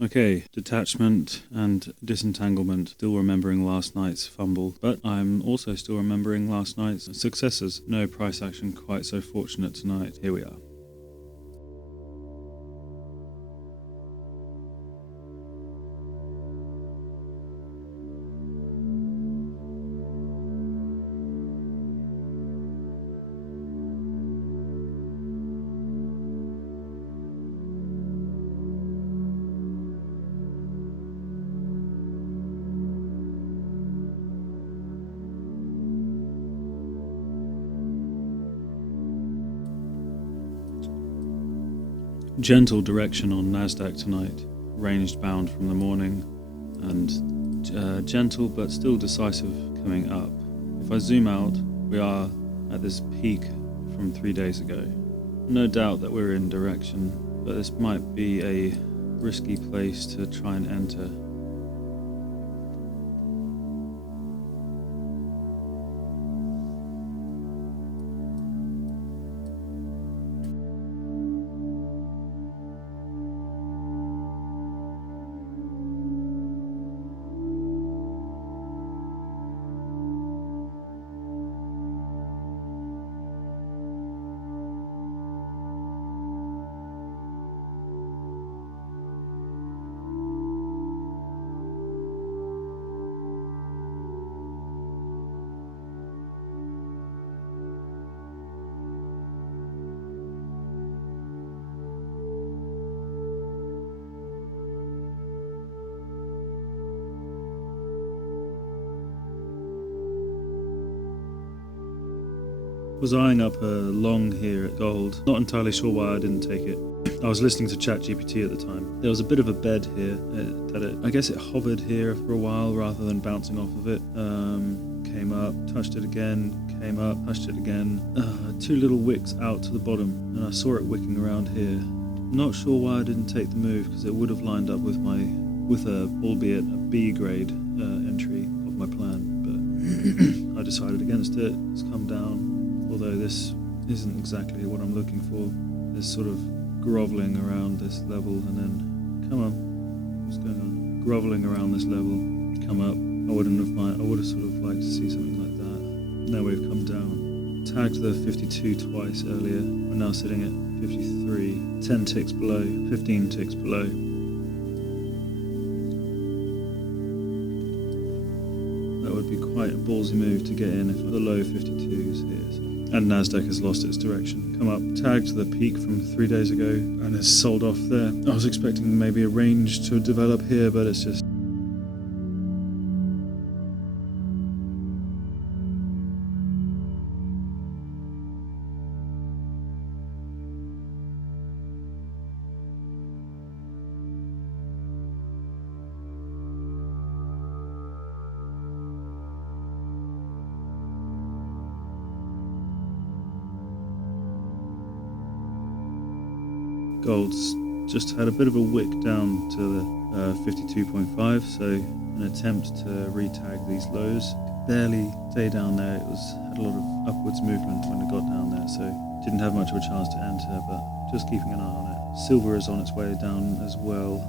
Okay, detachment and disentanglement. Still remembering last night's fumble, but I'm also still remembering last night's successes. No price action quite so fortunate tonight. Here we are. Gentle direction on Nasdaq tonight, ranged bound from the morning, and gentle but still decisive coming up. If I zoom out, we are at this peak from 3 days ago. No doubt that we're in direction, but this might be a risky place to try and enter. Was eyeing up a long here at gold. Not entirely sure why I didn't take it. I was listening to ChatGPT at the time. There was a bit of a bed here I guess it hovered here for a while rather than bouncing off of it. Came up, touched it again, came up, touched it again. 2 little wicks out to the bottom, and I saw it wicking around here. Not sure why I didn't take the move, because it would have lined up with albeit a B grade entry of my plan, but I decided against it. It's come down. Although this isn't exactly what I'm looking for. There's sort of grovelling around this level and then come up. What's going on? Grovelling around this level, come up. I would have sort of liked to see something like that. Now we've come down. Tagged the 52 twice earlier. We're now sitting at 53. 10 ticks below, 15 ticks below. That would be quite a ballsy move to get in if the low 52s here. So. And Nasdaq has lost its direction. Come up, tagged the peak from 3 days ago, and has sold off there. I was expecting maybe a range to develop here, but it's just... Gold's just had a bit of a wick down to the 52.5, so an attempt to retag these lows. Barely stay down there. It had a lot of upwards movement when it got down there, so didn't have much of a chance to enter, but just keeping an eye on it. Silver is on its way down as well.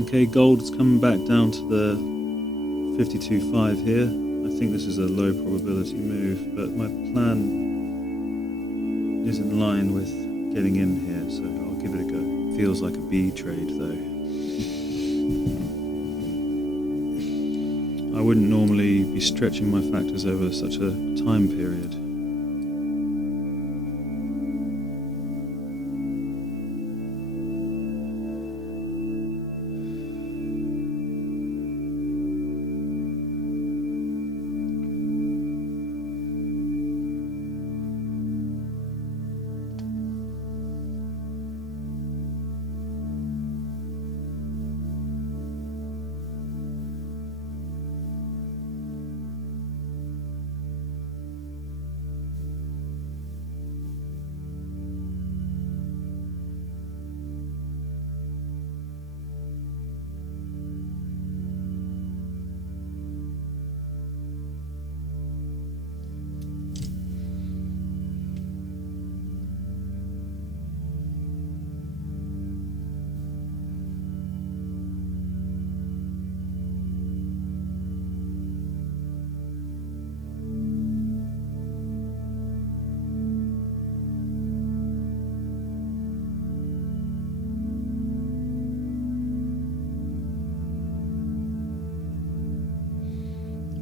Okay, gold's coming back down to the 52.5 here. I think this is a low probability move, but my plan is in line with getting in here, so I'll give it a go. Feels like a B trade though. I wouldn't normally be stretching my factors over such a time period.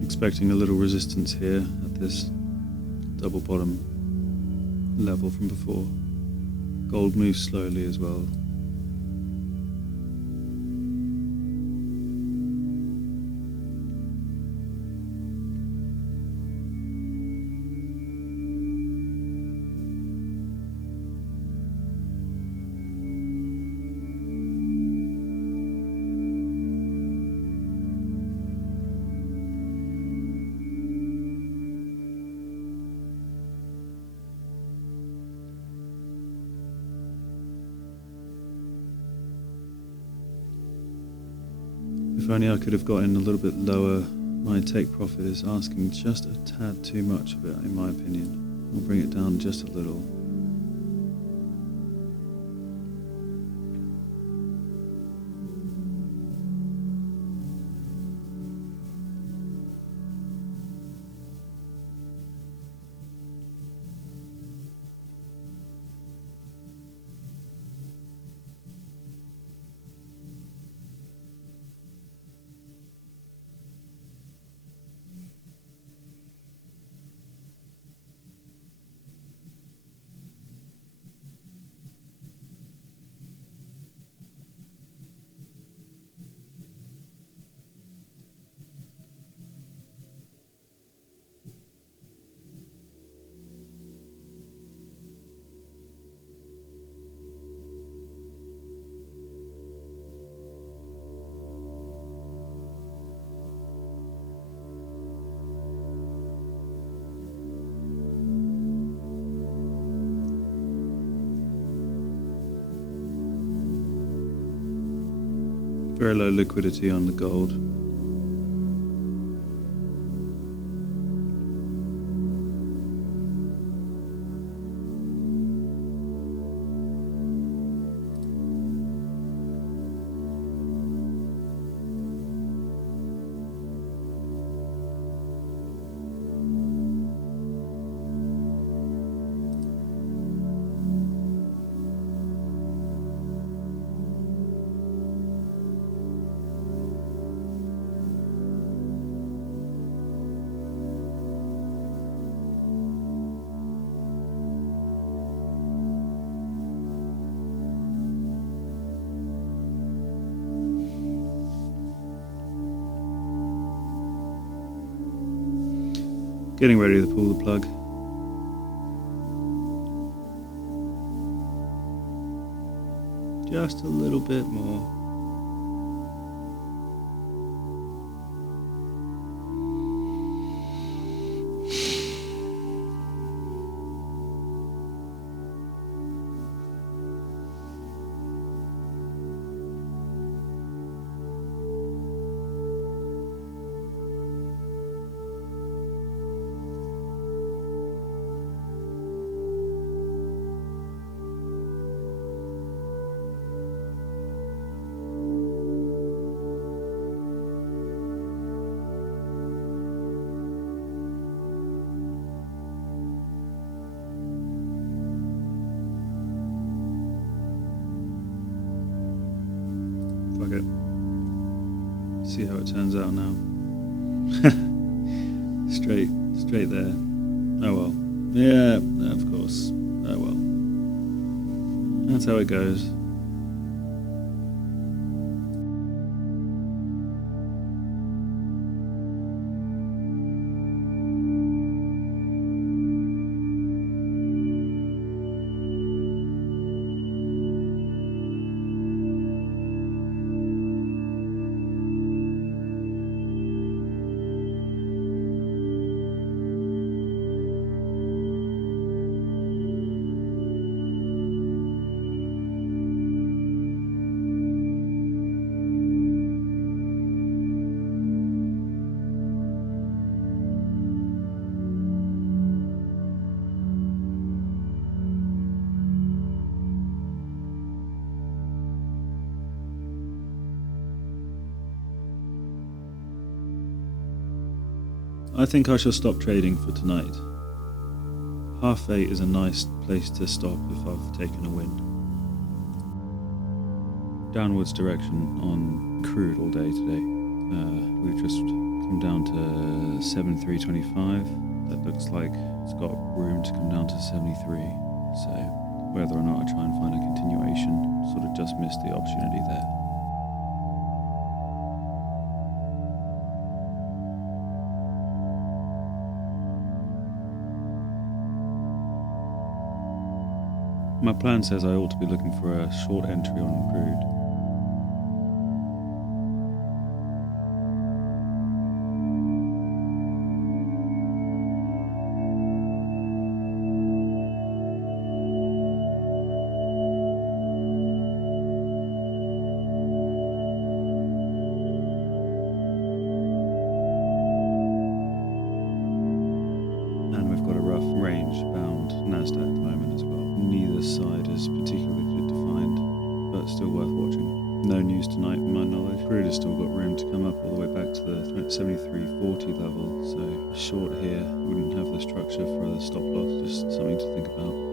Expecting a little resistance here at this double bottom level from before. Gold moves slowly as well. If only I could have got in a little bit lower. My take profit is asking just a tad too much of it, in my opinion. We'll bring it down just a little. Very low liquidity on the gold. Getting ready to pull the plug. Just a little bit more. Fuck it. See how it turns out now. Straight there. Oh well. Yeah, of course. Oh well. That's how it goes. I think I shall stop trading for tonight. 8:30 is a nice place to stop if I've taken a win. Downwards direction on crude all day today. We've just come down to 73.25. That looks like it's got room to come down to 73. So whether or not I try and find a continuation, sort of just missed the opportunity there. My plan says I ought to be looking for a short entry on crude. And we've got a rough range-bound Nasdaq at the moment as well. Neither side is particularly defined, but still worth watching. No news tonight, in my knowledge. Crude has still got room to come up all the way back to the 73.40 level, so a short here wouldn't have the structure for the stop loss, just something to think about.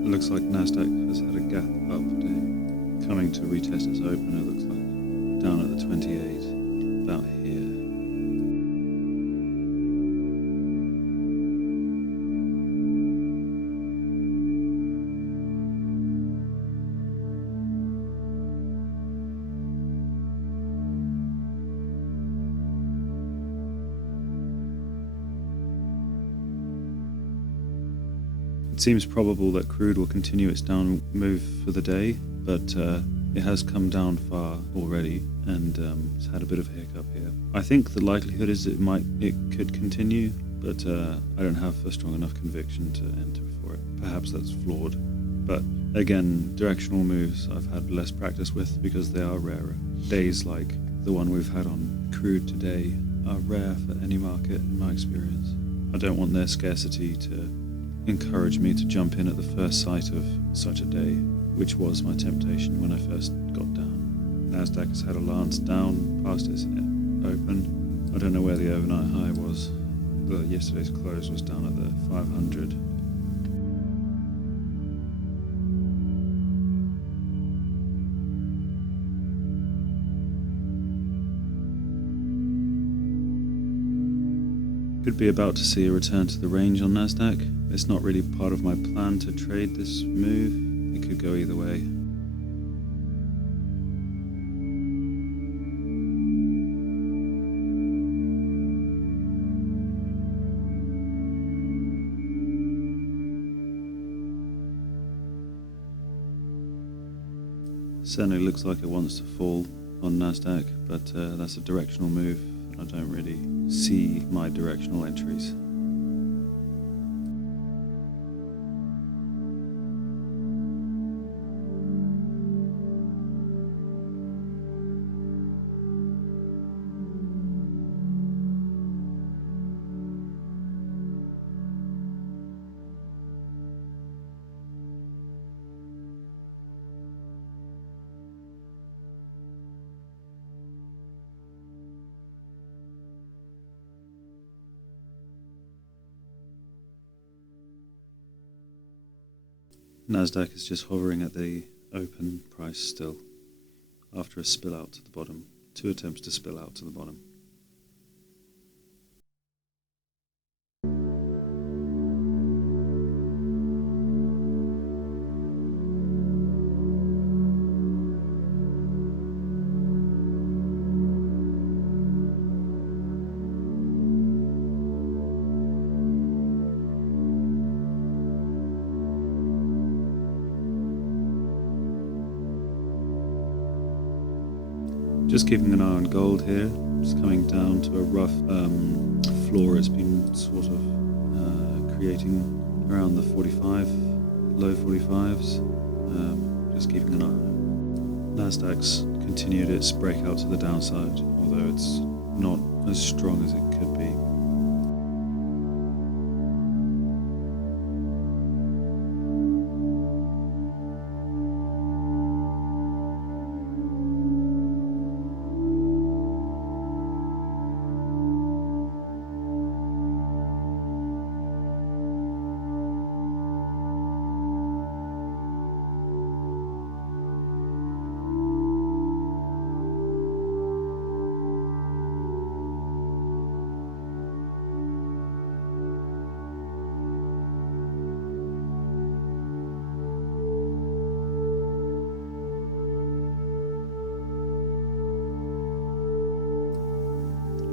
It looks like Nasdaq has had a gap up today, coming to retest its open. It looks like down at the 28, about here. It seems probable that crude will continue its down move for the day, but it has come down far already and it's had a bit of a hiccup here. I think the likelihood is it could continue, but I don't have a strong enough conviction to enter for it. Perhaps that's flawed, but again, directional moves I've had less practice with because they are rarer. Days like the one we've had on crude today are rare for any market in my experience. I don't want their scarcity to encourage me to jump in at the first sight of such a day, which was my temptation when I first got down. Nasdaq has had a lance down past its open. I don't know where the overnight high was. Yesterday's close was down at the 500. Could be about to see a return to the range on Nasdaq. It's not really part of my plan to trade this move. It could go either way. Certainly looks like it wants to fall on Nasdaq, but that's a directional move. I don't really see my directional entries. Nasdaq is just hovering at the open price still, after a spill out to the bottom. 2 attempts to spill out to the bottom. Just keeping an eye on gold here. It's coming down to a rough floor it's been sort of creating around the 45, low 45s. Just keeping an eye on it. Nasdaq's continued its breakout to the downside, although it's not as strong as it could be.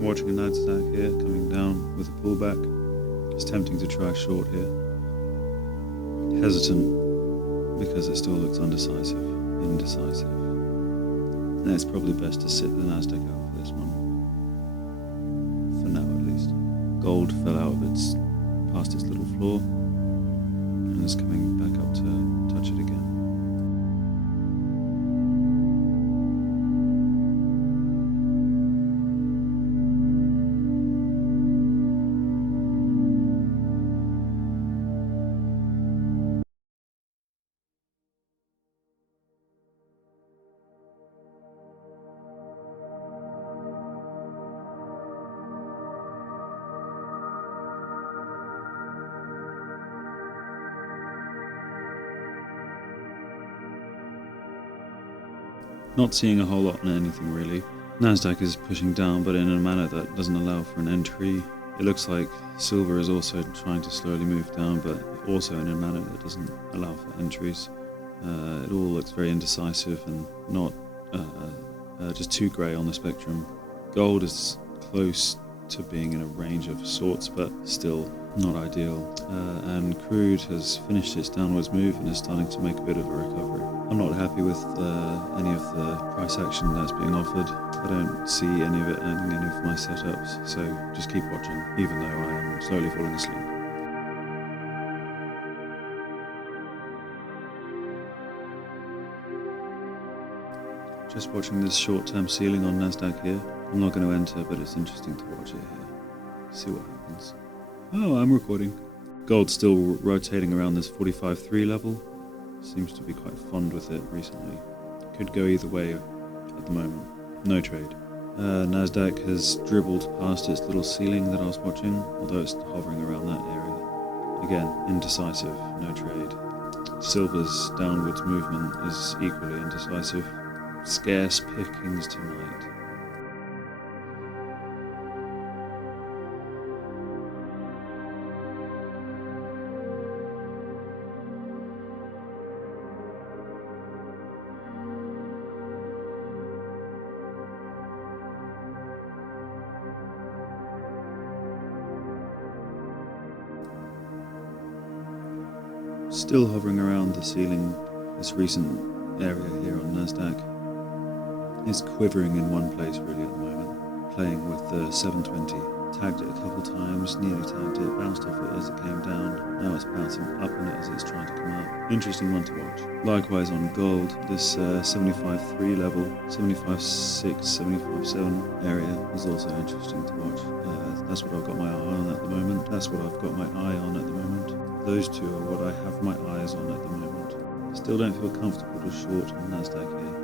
Watching a Nasdaq here coming down with a pullback. It's tempting to try short here. Hesitant because it still looks indecisive. And it's probably best to sit the Nasdaq out for this one. For now at least. Gold fell out of its past its little floor and is coming back up to touch it again. Not seeing a whole lot on anything really. Nasdaq is pushing down, but in a manner that doesn't allow for an entry. It looks like silver is also trying to slowly move down, but also in a manner that doesn't allow for entries. It all looks very indecisive and not just too grey on the spectrum. Gold is close to being in a range of sorts, but still not ideal. And crude has finished its downwards move and is starting to make a bit of a recovery. I'm not happy with any of the price action that's being offered. I don't see any of it earning any of my setups, so just keep watching, even though I am slowly falling asleep. Just watching this short-term ceiling on Nasdaq here. I'm not going to enter, but it's interesting to watch it here. See what happens. Oh, I'm recording. Gold's still rotating around this 45.3 level. Seems to be quite fond with it recently. Could go either way at the moment. No trade. Nasdaq has dribbled past its little ceiling that I was watching, although it's hovering around that area. Again, indecisive, no trade. Silver's downwards movement is equally indecisive. Scarce pickings tonight. Still hovering around the ceiling, this recent area here on Nasdaq is quivering in one place really at the moment, playing with the 720. Tagged it a couple times, nearly tagged it, bounced off it as it came down, now it's bouncing up on it as it's trying to come up. Interesting one to watch. Likewise on gold, this 75.3 level, 75.6, 75.7 area is also interesting to watch. That's what I've got my eye on at the moment. That's what I've got my eye on at the moment. Those two are what I have my eyes on at the moment. Still don't feel comfortable to short on Nasdaq here.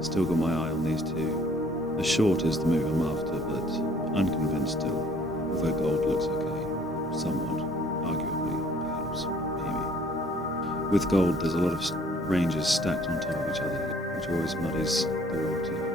Still got my eye on these two. The short is the move I'm after, but unconvinced still. Although gold looks okay. Somewhat. Arguably. Perhaps. Maybe. With gold, there's a lot of ranges stacked on top of each other, which always muddies the water.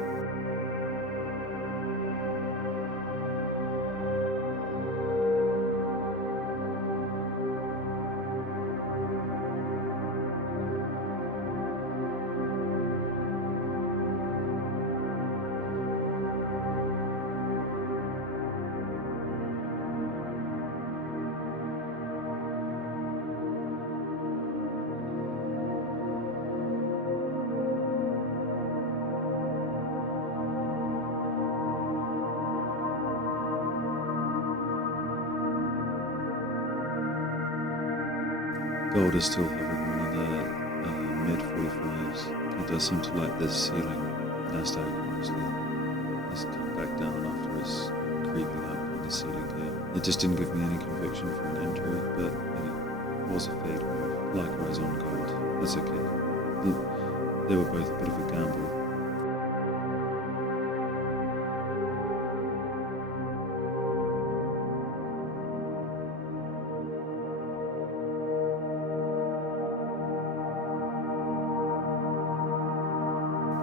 Gold is still hovering in the mid-45s. It does seem to like this ceiling. Nasdaq, obviously, has come back down after it's creeping up on the ceiling here. It just didn't give me any conviction for an entry, but it was a fade move. Likewise on gold. That's okay. They were both a bit of a gamble.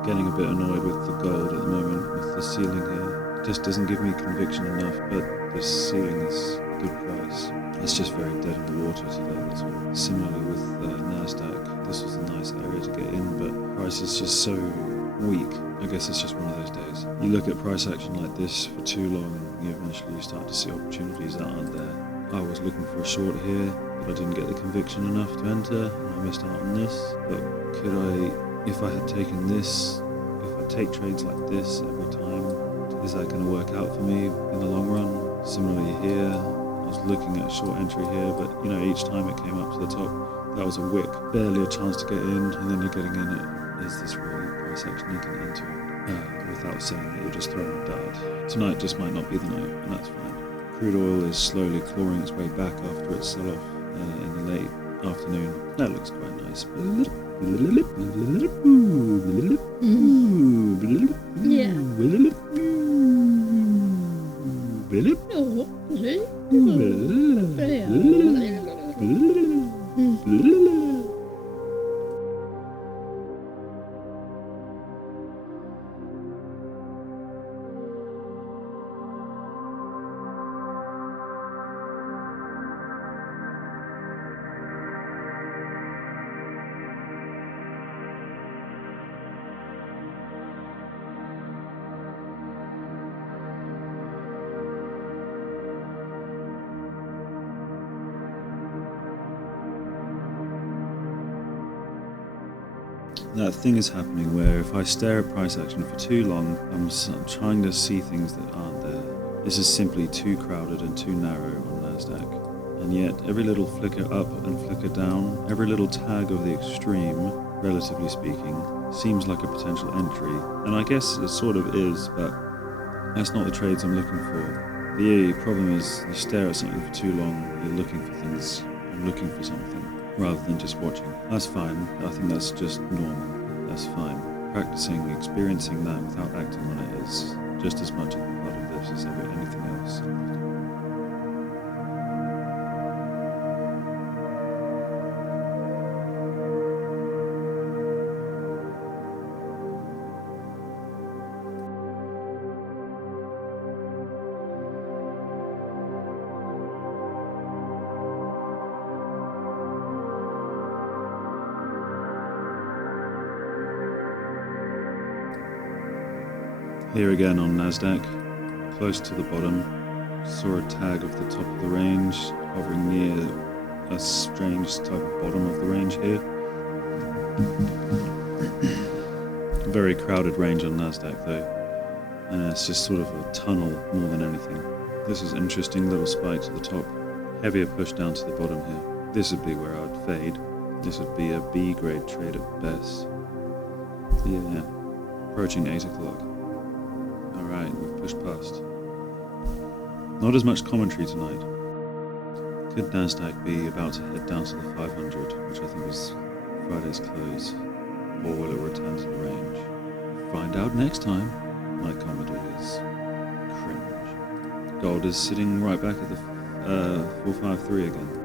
Getting a bit annoyed with the gold at the moment, with the ceiling here. It just doesn't give me conviction enough, but this ceiling is a good price. It's just very dead in the water today, that's all. Similarly with Nasdaq, this was a nice area to get in, but price is just so weak. I guess it's just one of those days. You look at price action like this for too long, you start to see opportunities that aren't there. I was looking for a short here, but I didn't get the conviction enough to enter, and I missed out on this. But could I, if I had taken this, if I take trades like this every time, is that going to work out for me in the long run? Similarly here, I was looking at a short entry here, but each time it came up to the top, that was a wick. Barely a chance to get in, and then you're getting in it. Is this really price action you can enter it without saying that you're just throwing a dart? Tonight just might not be the night, and that's fine. Crude oil is slowly clawing its way back after its sell-off in the late afternoon. That looks quite nice. That thing is happening where if I stare at price action for too long, I'm trying to see things that aren't there. This is simply too crowded and too narrow on Nasdaq. And yet, every little flicker up and flicker down, every little tag of the extreme, relatively speaking, seems like a potential entry. And I guess it sort of is, but that's not the trades I'm looking for. The problem is, you stare at something for too long, you're looking for things, you're looking for something, rather than just watching. That's fine. I think that's just normal. That's fine. Practicing, experiencing that without acting on it is just as much a part of this as anything else. Here again on Nasdaq, close to the bottom, saw a tag of the top of the range, hovering near a strange type of bottom of the range here. Very crowded range on Nasdaq though, and it's just sort of a tunnel more than anything. This is interesting, little spikes at the top, heavier push down to the bottom here. This would be where I'd fade. This would be a B grade trade at best. Yeah, approaching 8 o'clock. Alright, we've pushed past. Not as much commentary tonight. Could Nasdaq be about to head down to the 500, which I think is Friday's close, or will it return to the range? Find out next time. My comedy is cringe. Gold is sitting right back at the 453 again.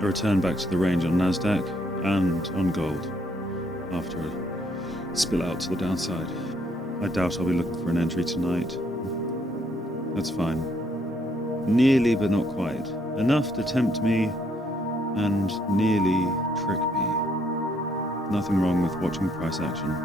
A return back to the range on Nasdaq and on gold after a spill out to the downside. I doubt I'll be looking for an entry tonight. That's fine. Nearly but not quite. Enough to tempt me and nearly trick me. Nothing wrong with watching price action.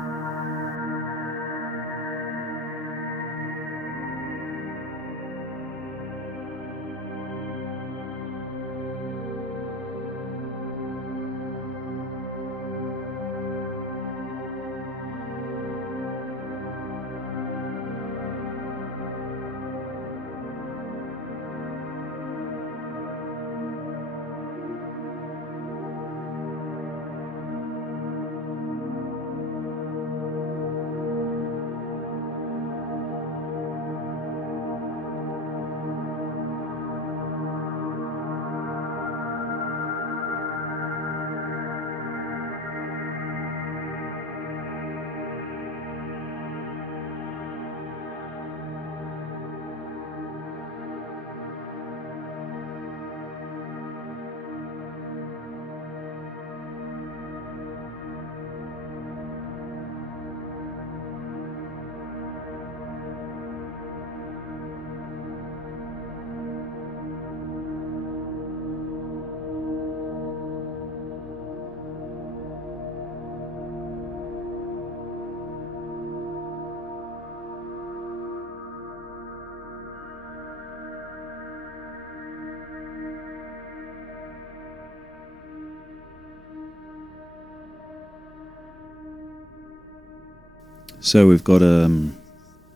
So we've got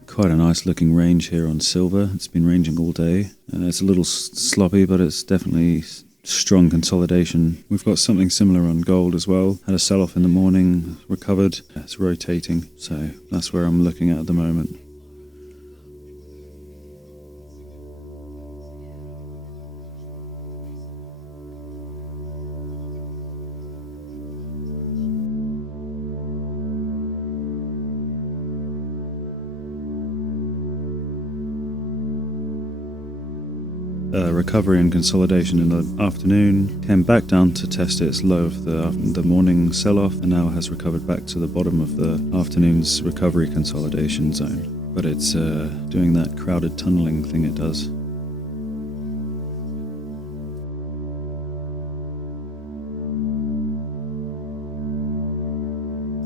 quite a nice looking range here on silver. It's been ranging all day. It's a little sloppy, but it's definitely strong consolidation. We've got something similar on gold as well. Had a sell-off in the morning, recovered. It's rotating, so that's where I'm looking at the moment. Recovery and consolidation in the afternoon, came back down to test its low of the morning sell-off, and now has recovered back to the bottom of the afternoon's recovery consolidation zone. But it's doing that crowded tunneling thing it does.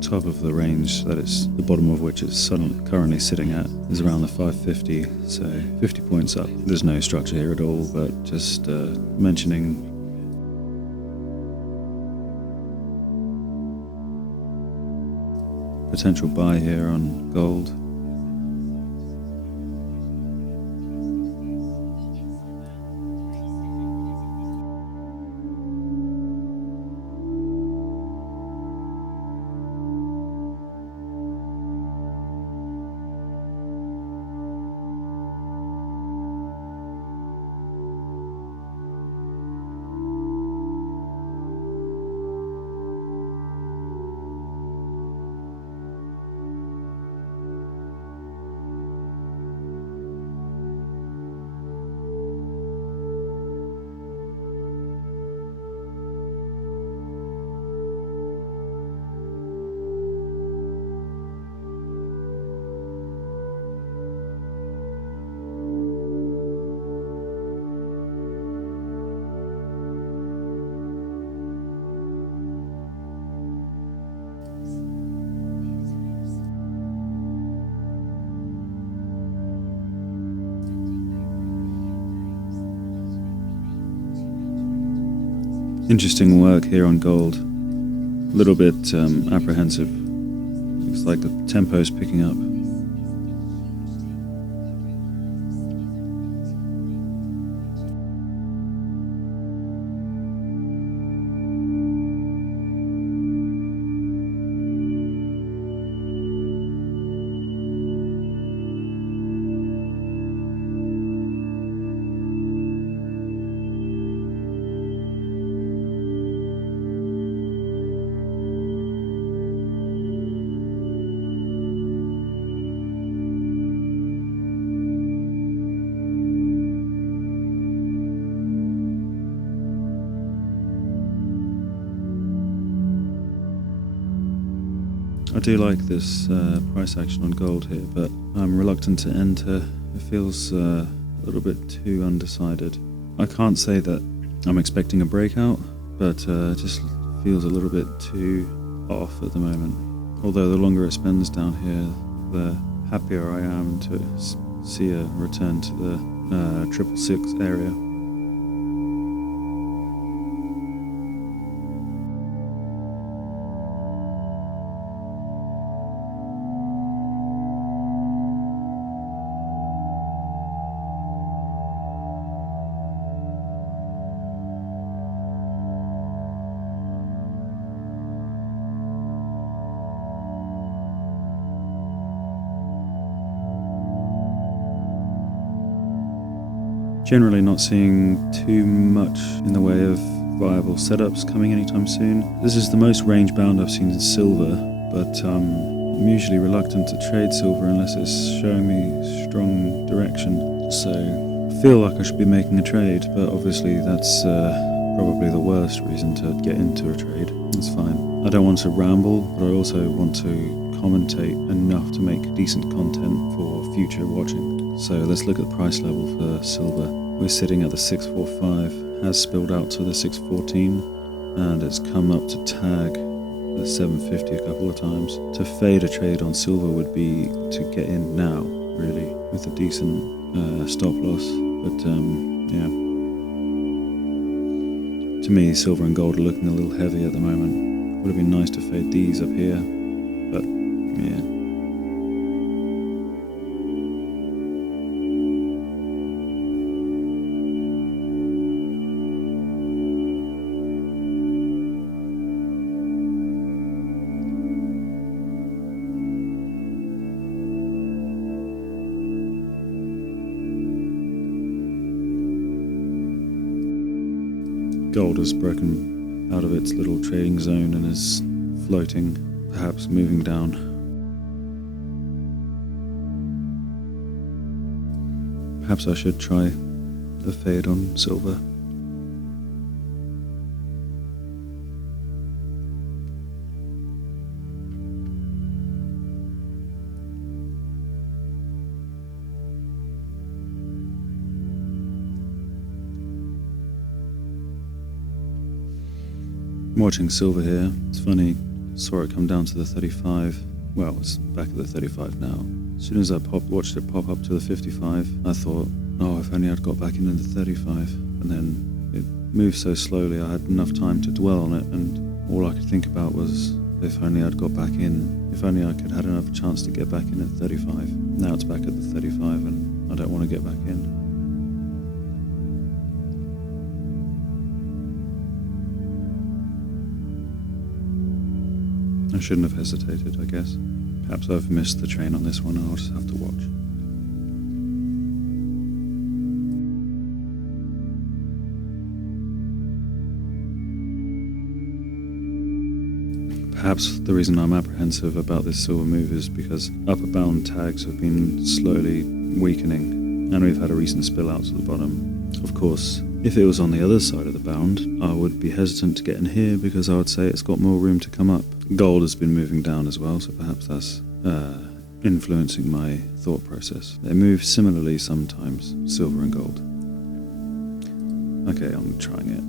Top of the range that it's the bottom of which it's currently sitting at is around the 550, so 50 points up. There's no structure here at all, but just mentioning potential buy here on gold. Interesting work here on gold. A little bit apprehensive. Looks like the tempo's picking up. I do like this price action on gold here, but I'm reluctant to enter. It feels a little bit too undecided. I can't say that I'm expecting a breakout, but it just feels a little bit too off at the moment. Although the longer it spends down here, the happier I am to see a return to the 666 area. Generally not seeing too much in the way of viable setups coming anytime soon. This is the most range bound I've seen in silver, but I'm usually reluctant to trade silver unless it's showing me strong direction. So I feel like I should be making a trade, but obviously that's probably the worst reason to get into a trade. That's fine. I don't want to ramble, but I also want to commentate enough to make decent content for future watching. So let's look at the price level for silver. We're sitting at the 645, has spilled out to the 614, and it's come up to tag the 750 a couple of times. To fade a trade on silver would be to get in now, really, with a decent stop loss. But yeah, to me, silver and gold are looking a little heavy at the moment. Would have been nice to fade these up here, but yeah. Gold has broken out of its little trading zone and is floating, perhaps moving down. Perhaps I should try the fade on silver. I'm watching silver here. It's funny, saw it come down to the 35. Well, it's back at the 35 now. As soon as I watched it pop up to the 55, I thought, oh, if only I'd got back into the 35. And then it moved so slowly, I had enough time to dwell on it, and all I could think about was, if only I'd got back in, if only I could had another chance to get back in at 35. Now it's back at the 35, and I don't want to get back in. I shouldn't have hesitated, I guess. Perhaps I've missed the train on this one and I'll just have to watch. Perhaps the reason I'm apprehensive about this silver move is because upper bound tags have been slowly weakening and we've had a recent spill out to the bottom. Of course, if it was on the other side of the bound, I would be hesitant to get in here because I would say it's got more room to come up. Gold has been moving down as well, so perhaps that's influencing my thought process. They move similarly sometimes, silver and gold. Okay, I'm trying it.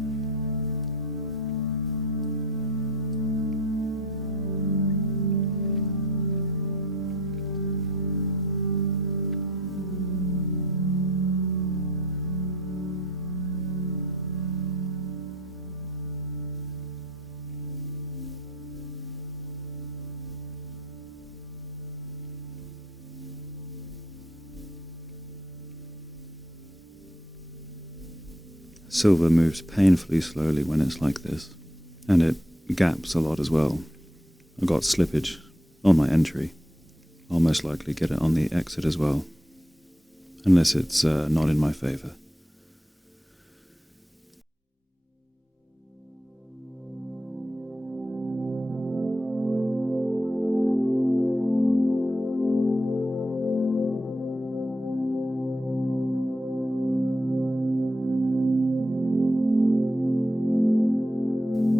Silver moves painfully slowly when it's like this, and it gaps a lot as well. I've got slippage on my entry. I'll most likely get it on the exit as well, unless it's not in my favour.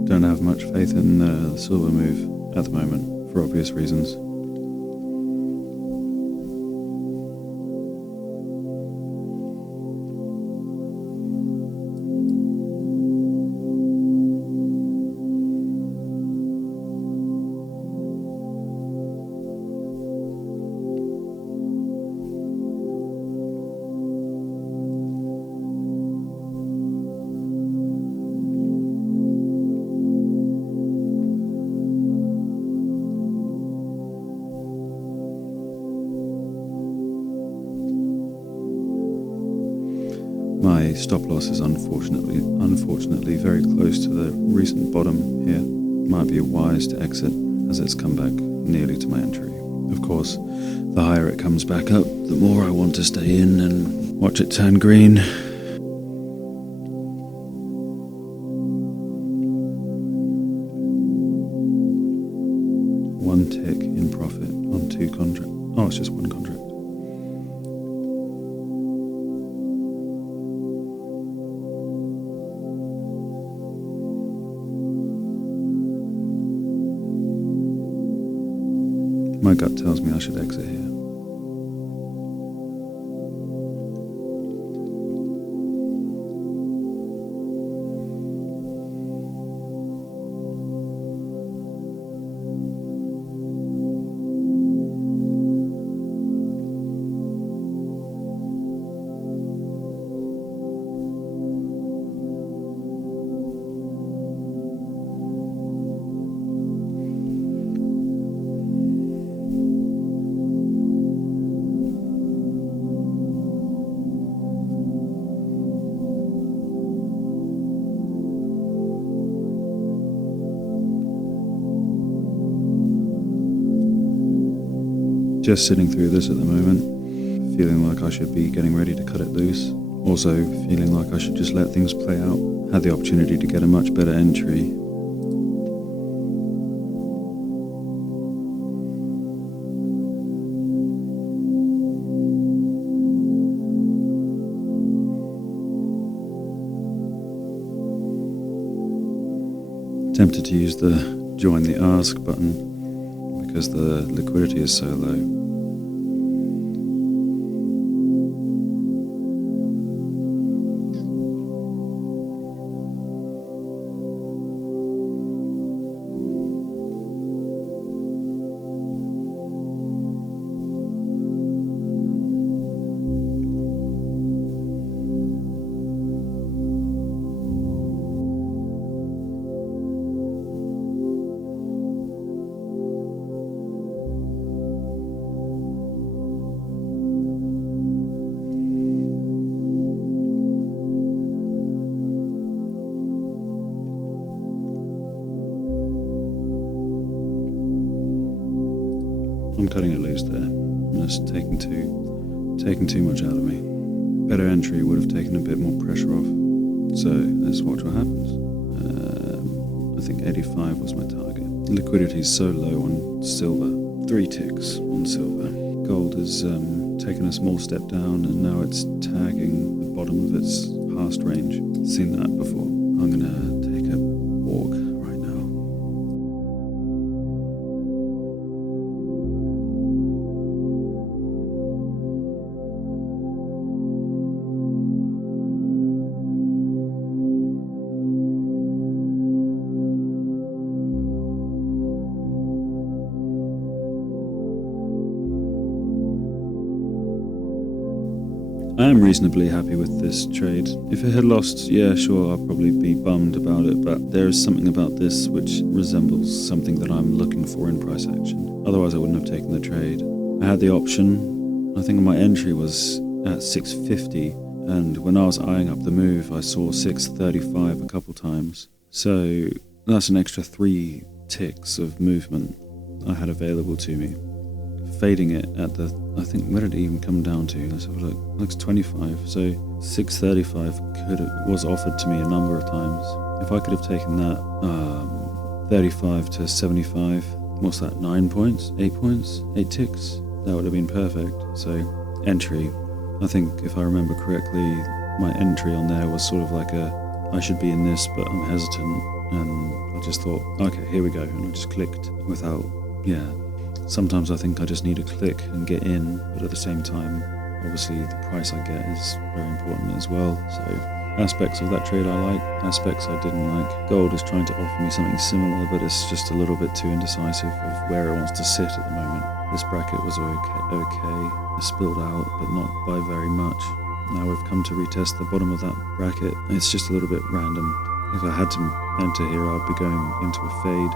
Don't have much faith in the silver move at the moment, for obvious reasons. My stop loss is unfortunately very close to the recent bottom here. Might be wise to exit as it's come back nearly to my entry. Of course, the higher it comes back up, the more I want to stay in and watch it turn green. One tick in profit on 2 contracts. Oh, it's just 1 contract. My gut tells me I should exit here. Just sitting through this at the moment, feeling like I should be getting ready to cut it loose. Also feeling like I should just let things play out. Had the opportunity to get a much better entry. Tempted to use the join the ask button because the liquidity is so low. I'm cutting it loose there. It's taking too much out of me. Better entry would have taken a bit more pressure off. So let's watch what happens. I think 85 was my target. Liquidity is so low on silver. 3 ticks on silver. Gold has taken a small step down and now it's tagging the bottom of its past range. Seen that before. I'm gonna take a walk right now. I am reasonably happy with this trade. If it had lost, yeah, sure, I'll probably be bummed about it, but there is something about this which resembles something that I'm looking for in price action. Otherwise I wouldn't have taken the trade. I had the option. I think my entry was at 650 And when I was eyeing up the move, I saw 635 a couple times. So that's an extra 3 ticks of movement I had available to me. Fading it at the, I think, where did it even come down to? Let's have a look. Looks 25. So 635 was offered to me a number of times. If I could have taken that 35 to 75, what's that, 9 points? 8 points? 8 ticks? That would have been perfect. So entry, I think if I remember correctly, my entry on there was sort of like I should be in this, but I'm hesitant. And I just thought, okay, here we go. And I just clicked without, sometimes I think I just need a click and get in, but at the same time, obviously the price I get is very important as well. So aspects of that trade I like, aspects I didn't like. Gold is trying to offer me something similar, but it's just a little bit too indecisive of where it wants to sit at the moment. This bracket was okay. It spilled out, but not by very much. Now we've come to retest the bottom of that bracket. It's just a little bit random. If I had to enter here, I'd be going into a fade.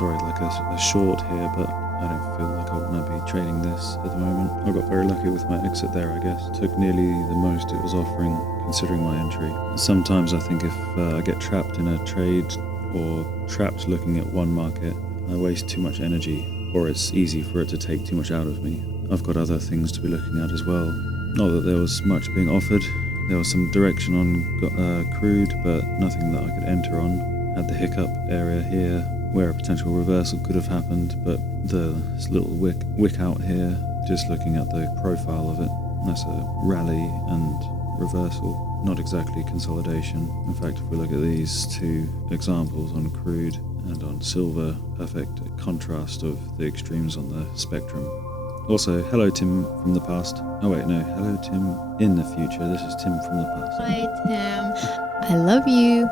Like a short here, but I don't feel like I want to be trading this at the moment. I got very lucky with my exit there, I guess. Took nearly the most it was offering, considering my entry. Sometimes I think if I get trapped in a trade or trapped looking at one market, I waste too much energy, or it's easy for it to take too much out of me. I've got other things to be looking at as well. Not that there was much being offered. There was some direction on crude, but nothing that I could enter on. Had the hiccup area here, where a potential reversal could have happened, but this little wick out here, just looking at the profile of it, that's a rally and reversal, not exactly consolidation. In fact, if we look at these 2 examples on crude and on silver, perfect contrast of the extremes on the spectrum. Also, hello Tim from the past. Oh wait, no, hello Tim in the future. This is Tim from the past. Hi Tim, I love you.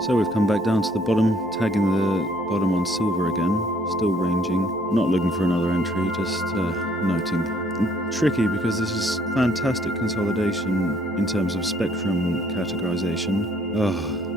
So we've come back down to the bottom, tagging the bottom on silver again, still ranging, not looking for another entry, just noting. Tricky because this is fantastic consolidation in terms of spectrum categorization.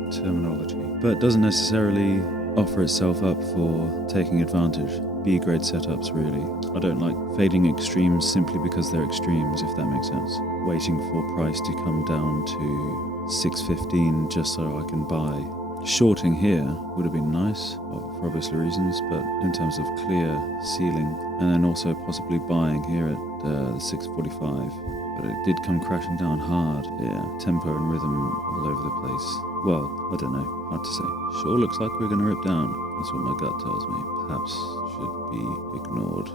Terminology. But doesn't necessarily offer itself up for taking advantage. B-grade setups, really. I don't like fading extremes simply because they're extremes, if that makes sense. Waiting for price to come down to 615 just so I can buy. Shorting here would have been nice, for obvious reasons, but in terms of clear ceiling, and then also possibly buying here at the 645. But it did come crashing down hard. Yeah, tempo and rhythm all over the place. Well, I don't know, hard to say. Sure looks like we're going to rip down. That's what my gut tells me. Perhaps should be ignored.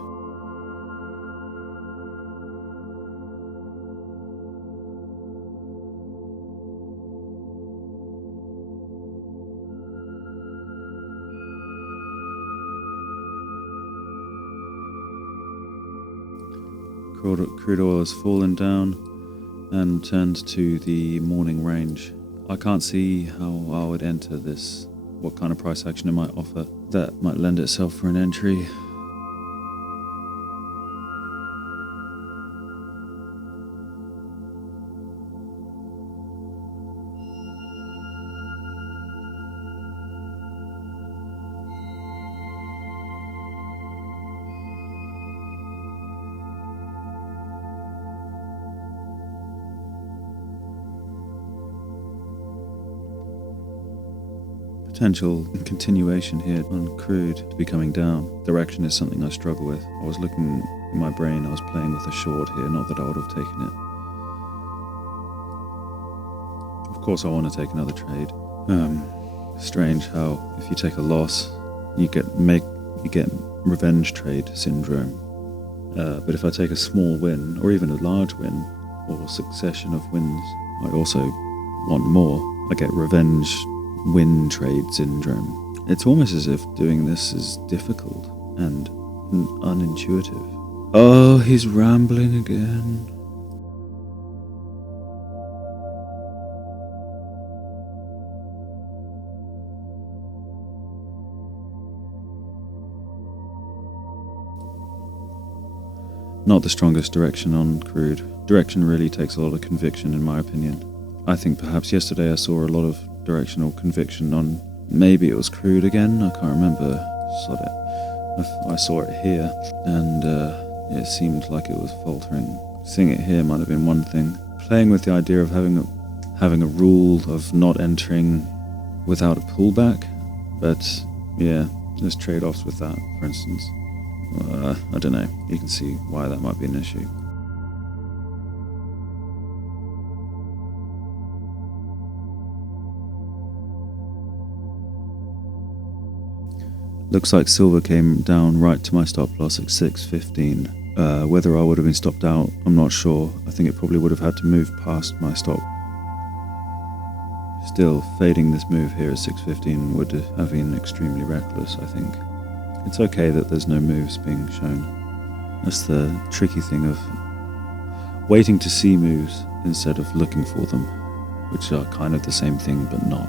Crude oil has fallen down and turned to the morning range. I can't see how I would enter this, what kind of price action it might offer that might lend itself for an entry. Potential continuation here on crude to be coming down. Direction is something I struggle with. I was looking in my brain, I was playing with a short here, not that I would have taken it. Of course I want to take another trade. Strange how if you take a loss, you get revenge trade syndrome. But if I take a small win, or even a large win, or succession of wins, I also want more. I get revenge win trade syndrome. It's almost as if doing this is difficult and unintuitive. Oh, he's rambling again. Not the strongest direction on crude. Direction really takes a lot of conviction, in my opinion. I think perhaps yesterday I saw a lot of directional conviction on, maybe it was crude again, I can't remember. I saw it here, and it seemed like it was faltering. Seeing it here might have been one thing. Playing with the idea of having a rule of not entering without a pullback, but yeah, there's trade-offs with that, for instance. I don't know, you can see why that might be an issue. Looks like silver came down right to my stop loss at 6.15. Whether I would have been stopped out, I'm not sure. I think it probably would have had to move past my stop. Still, fading this move here at 6.15 would have been extremely reckless, I think. It's okay that there's no moves being shown. That's the tricky thing of waiting to see moves instead of looking for them, which are kind of the same thing but not.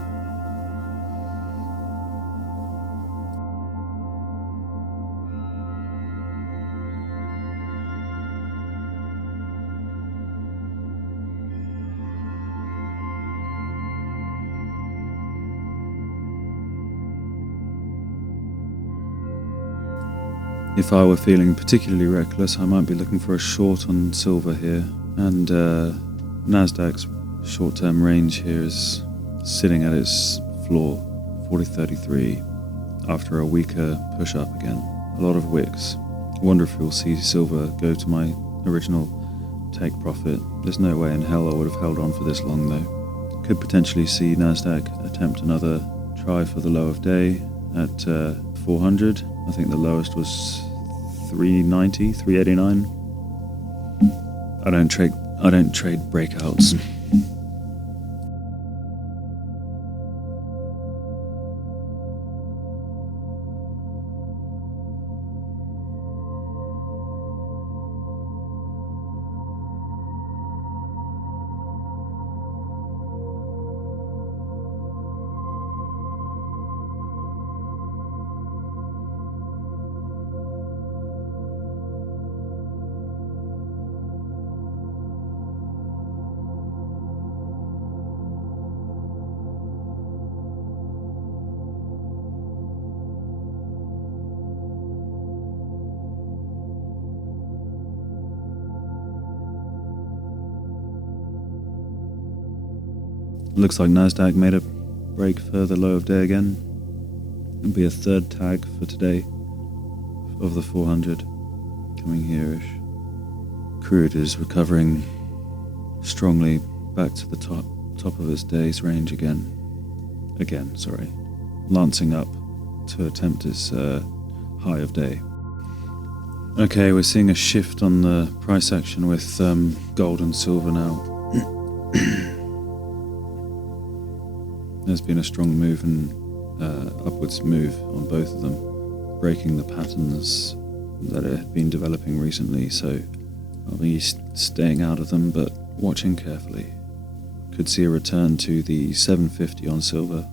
If I were feeling particularly reckless, I might be looking for a short on silver here, and Nasdaq's short-term range here is sitting at its floor, 4033, after a weaker push-up again. A lot of wicks. I wonder if we'll see silver go to my original take profit. There's no way in hell I would have held on for this long though. Could potentially see Nasdaq attempt another try for the low of day at 400. I think the lowest was 390, 389. I don't trade breakouts. Looks like Nasdaq made a break for the low of day again. It'll be a third tag for today of the 400 coming here-ish. Crude is recovering strongly back to the top of its day's range again, lancing up to attempt its high of day. Okay, we're seeing a shift on the price action with gold and silver now. There's been a strong move and upwards move on both of them, breaking the patterns that it had been developing recently, so I'll be staying out of them but watching carefully. Could see a return to the 750 on silver,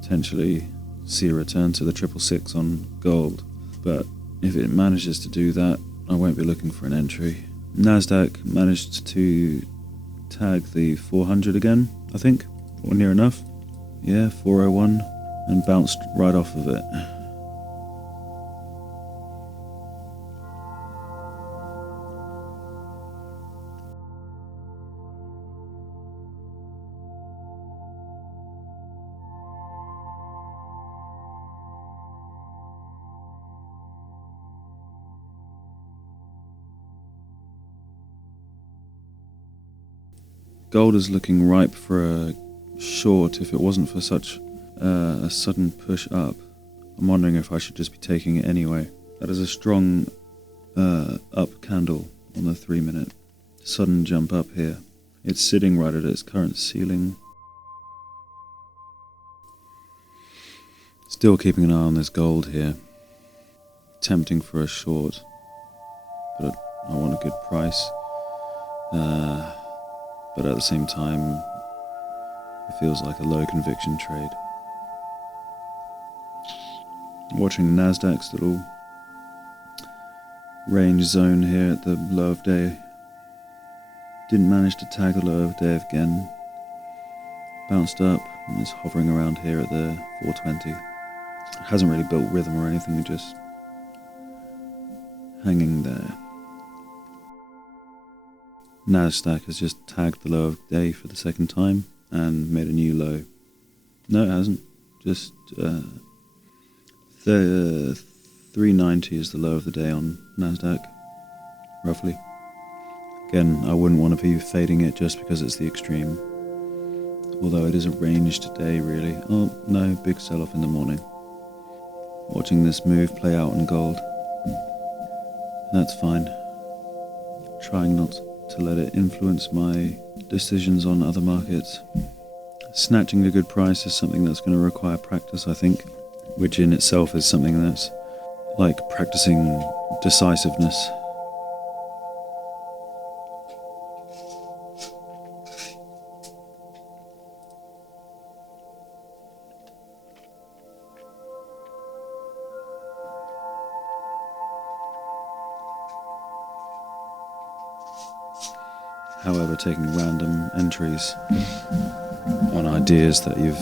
potentially see a return to the 666 on gold, but if it manages to do that, I won't be looking for an entry. Nasdaq managed to tag the 400 again, I think, or near enough. Yeah, 401, and bounced right off of it. Gold is looking ripe for a short if it wasn't for such a sudden push up. I'm wondering if I should just be taking it anyway. That is a strong up candle on the 3 minute. Sudden jump up here. It's sitting right at its current ceiling. Still keeping an eye on this gold here. Tempting for a short, but I want a good price. But at the same time, it feels like a low conviction trade. Watching Nasdaq's little range zone here at the low of day. Didn't manage to tag the low of day again. Bounced up and is hovering around here at the 420. Hasn't really built rhythm or anything, just hanging there. Nasdaq has just tagged the low of day for the second time and made a new low. No, it hasn't. Just 390 is the low of the day on Nasdaq, roughly. Again, I wouldn't want to be fading it just because it's the extreme. Although it is a range today, really. Oh, no, big sell-off in the morning. Watching this move play out in gold. That's fine. Trying not to let it influence my decisions on other markets. Snatching a good price is something that's going to require practice, I think, which in itself is something that's like practicing decisiveness. However, taking random entries on ideas that you've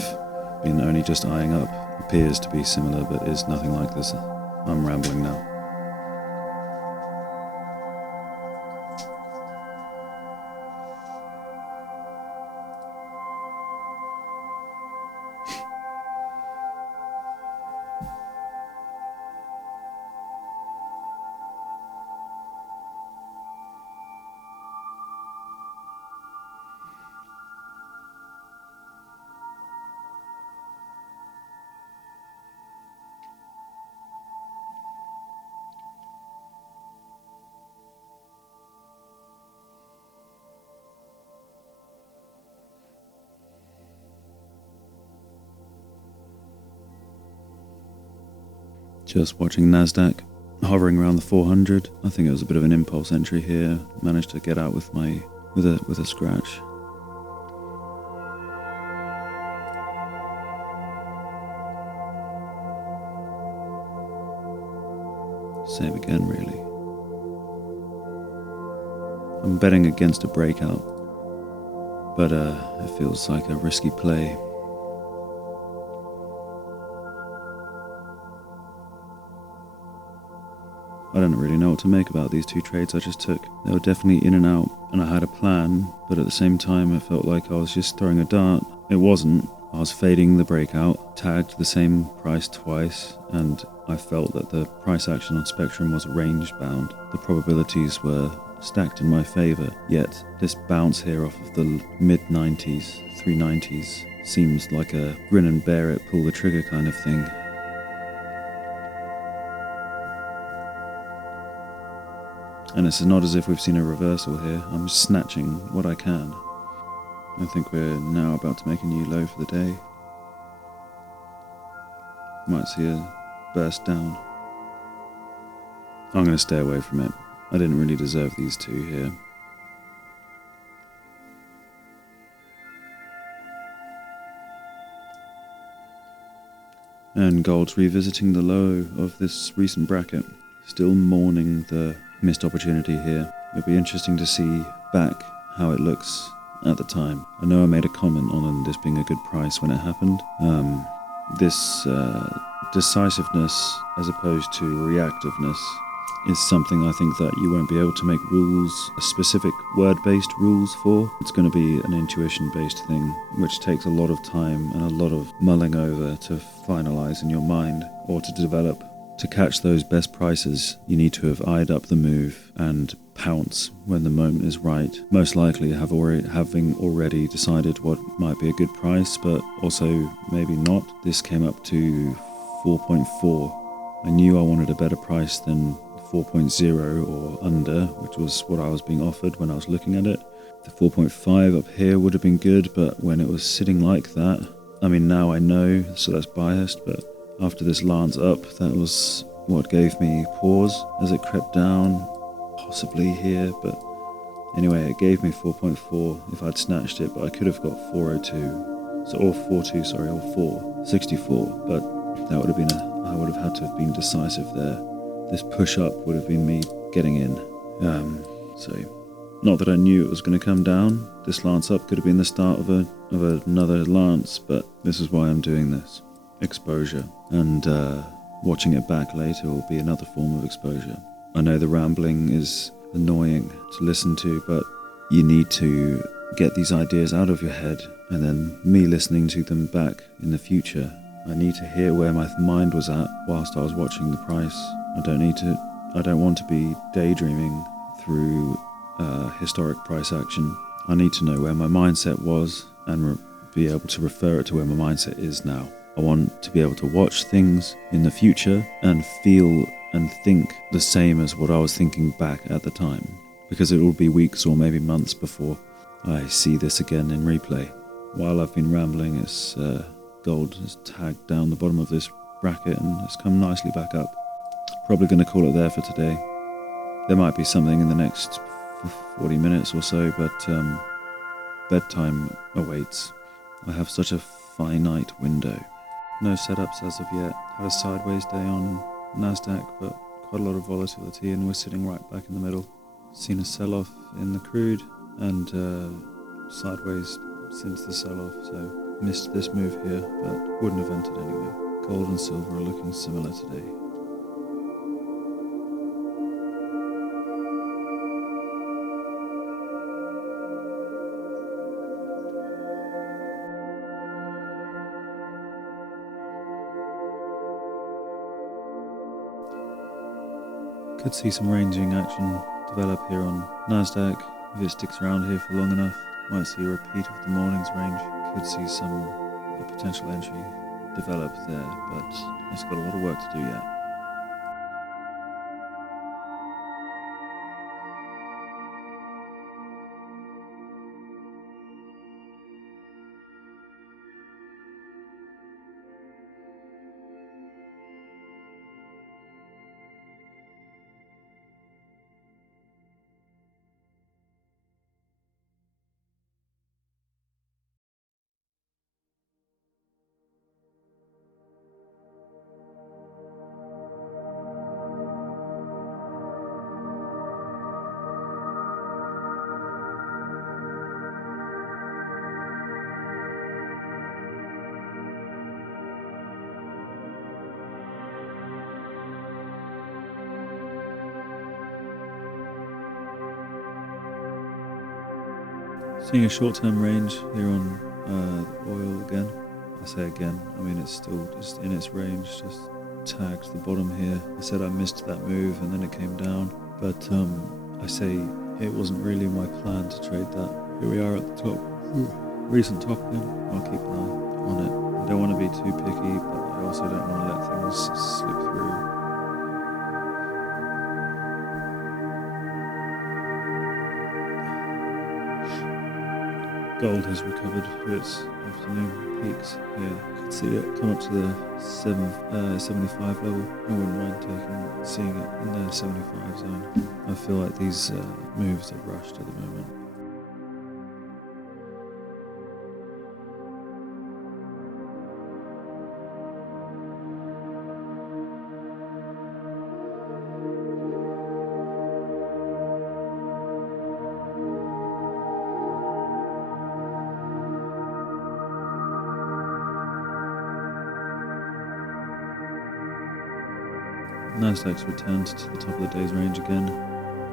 been only just eyeing up appears to be similar, but is nothing like this. I'm rambling now. Just watching Nasdaq hovering around the 400. I think it was a bit of an impulse entry here. Managed to get out with a scratch. Same again, really. I'm betting against a breakout, but it feels like a risky play. I don't really know what to make about these two trades I just took. They were definitely in and out, and I had a plan, but at the same time it felt like I was just throwing a dart. It wasn't. I was fading the breakout, tagged the same price twice, and I felt that the price action on Spectrum was range bound. The probabilities were stacked in my favour, yet this bounce here off of the mid-90s, 390s, seems like a grin and bear it, pull the trigger kind of thing. And it's not as if we've seen a reversal here. I'm snatching what I can. I think we're now about to make a new low for the day. Might see a burst down. I'm going to stay away from it. I didn't really deserve these two here. And gold's revisiting the low of this recent bracket. Still mourning the missed opportunity here. It'll be interesting to see back how it looks at the time. I know I made a comment on this being a good price when it happened. This decisiveness as opposed to reactiveness is something I think that you won't be able to make rules, specific word-based rules for. It's going to be an intuition-based thing, which takes a lot of time and a lot of mulling over to finalize in your mind or to develop. To catch those best prices, you need to have eyed up the move and pounce when the moment is right. Most likely having already decided what might be a good price, but also maybe not. This came up to 4.4. I knew I wanted a better price than 4.0 or under, which was what I was being offered when I was looking at it. The 4.5 up here would have been good, but when it was sitting like that, I mean, now I know, so that's biased, but after this lance up, that was what gave me pause as it crept down, possibly here, but anyway, it gave me 4.4 if I'd snatched it, but I could have got 402, so or 42, sorry, or 464, but that would have been I would have had to have been decisive there. This push-up would have been me getting in. So, not that I knew it was going to come down. This lance up could have been the start of another lance, but this is why I'm doing this. Exposure. And watching it back later will be another form of exposure. I know the rambling is annoying to listen to, but you need to get these ideas out of your head, and then me listening to them back in the future, I need to hear where my mind was at whilst I was watching the price. I don't want to be daydreaming through historic price action. I need to know where my mindset was and be able to refer it to where my mindset is now. I want to be able to watch things in the future and feel and think the same as what I was thinking back at the time, because it will be weeks or maybe months before I see this again in replay. While I've been rambling, it's gold has tagged down the bottom of this bracket and has come nicely back up. Probably going to call it there for today. There might be something in the next 40 minutes or so, but bedtime awaits. I have such a finite window. No setups as of yet. Had a sideways day on Nasdaq, but quite a lot of volatility, and we're sitting right back in the middle. Seen a sell-off in the crude and sideways since the sell-off, so missed this move here, but wouldn't have entered anyway. Gold and silver are looking similar today. Could see some ranging action develop here on Nasdaq. If it sticks around here for long enough, might see a repeat of the morning's range. Could see a potential entry develop there, but it's got a lot of work to do yet. Seeing a short-term range here on oil again. I say again, I mean it's still just in its range, just tagged the bottom here. I said I missed that move and then it came down, but I say it wasn't really my plan to trade that. Here we are at the top. Recent top again. I'll keep an eye on it. I don't want to be too picky, but I also don't want to let things slip through. Gold has recovered to its afternoon peaks here. Could see it come up to the 75 level. I wouldn't mind seeing it in the 75 zone. I feel like these moves are rushed at the moment. Nasdaq's returned to the top of the day's range again.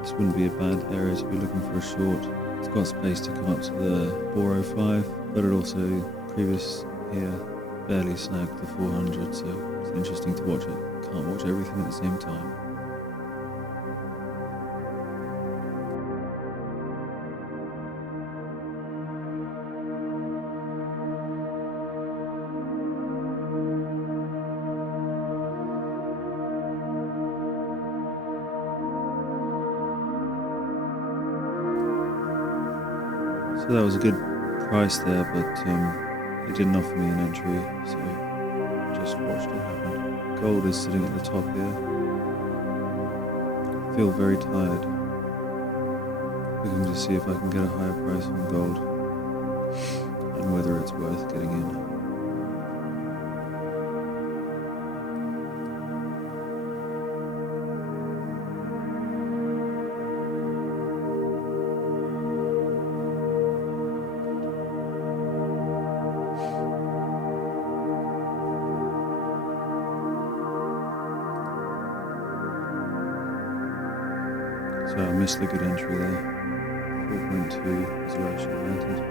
This wouldn't be a bad area to be looking for a short. It's got space to come up to the 405, but it also, previous here, barely snagged the 400, so it's interesting to watch it. Can't watch everything at the same time. So that was a good price there, but it didn't offer me an entry, so I just watched it happen. Gold is sitting at the top here. I feel very tired. Looking to see if I can get a higher price on gold and whether it's worth getting in. So I missed the good entry there. 4.2 is where I should have entered.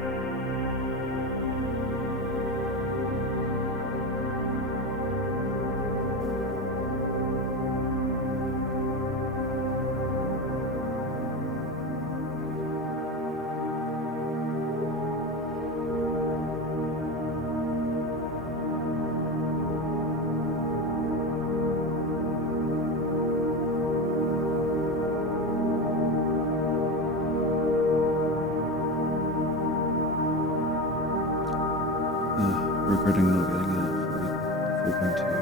Regretting not getting in at 4.2.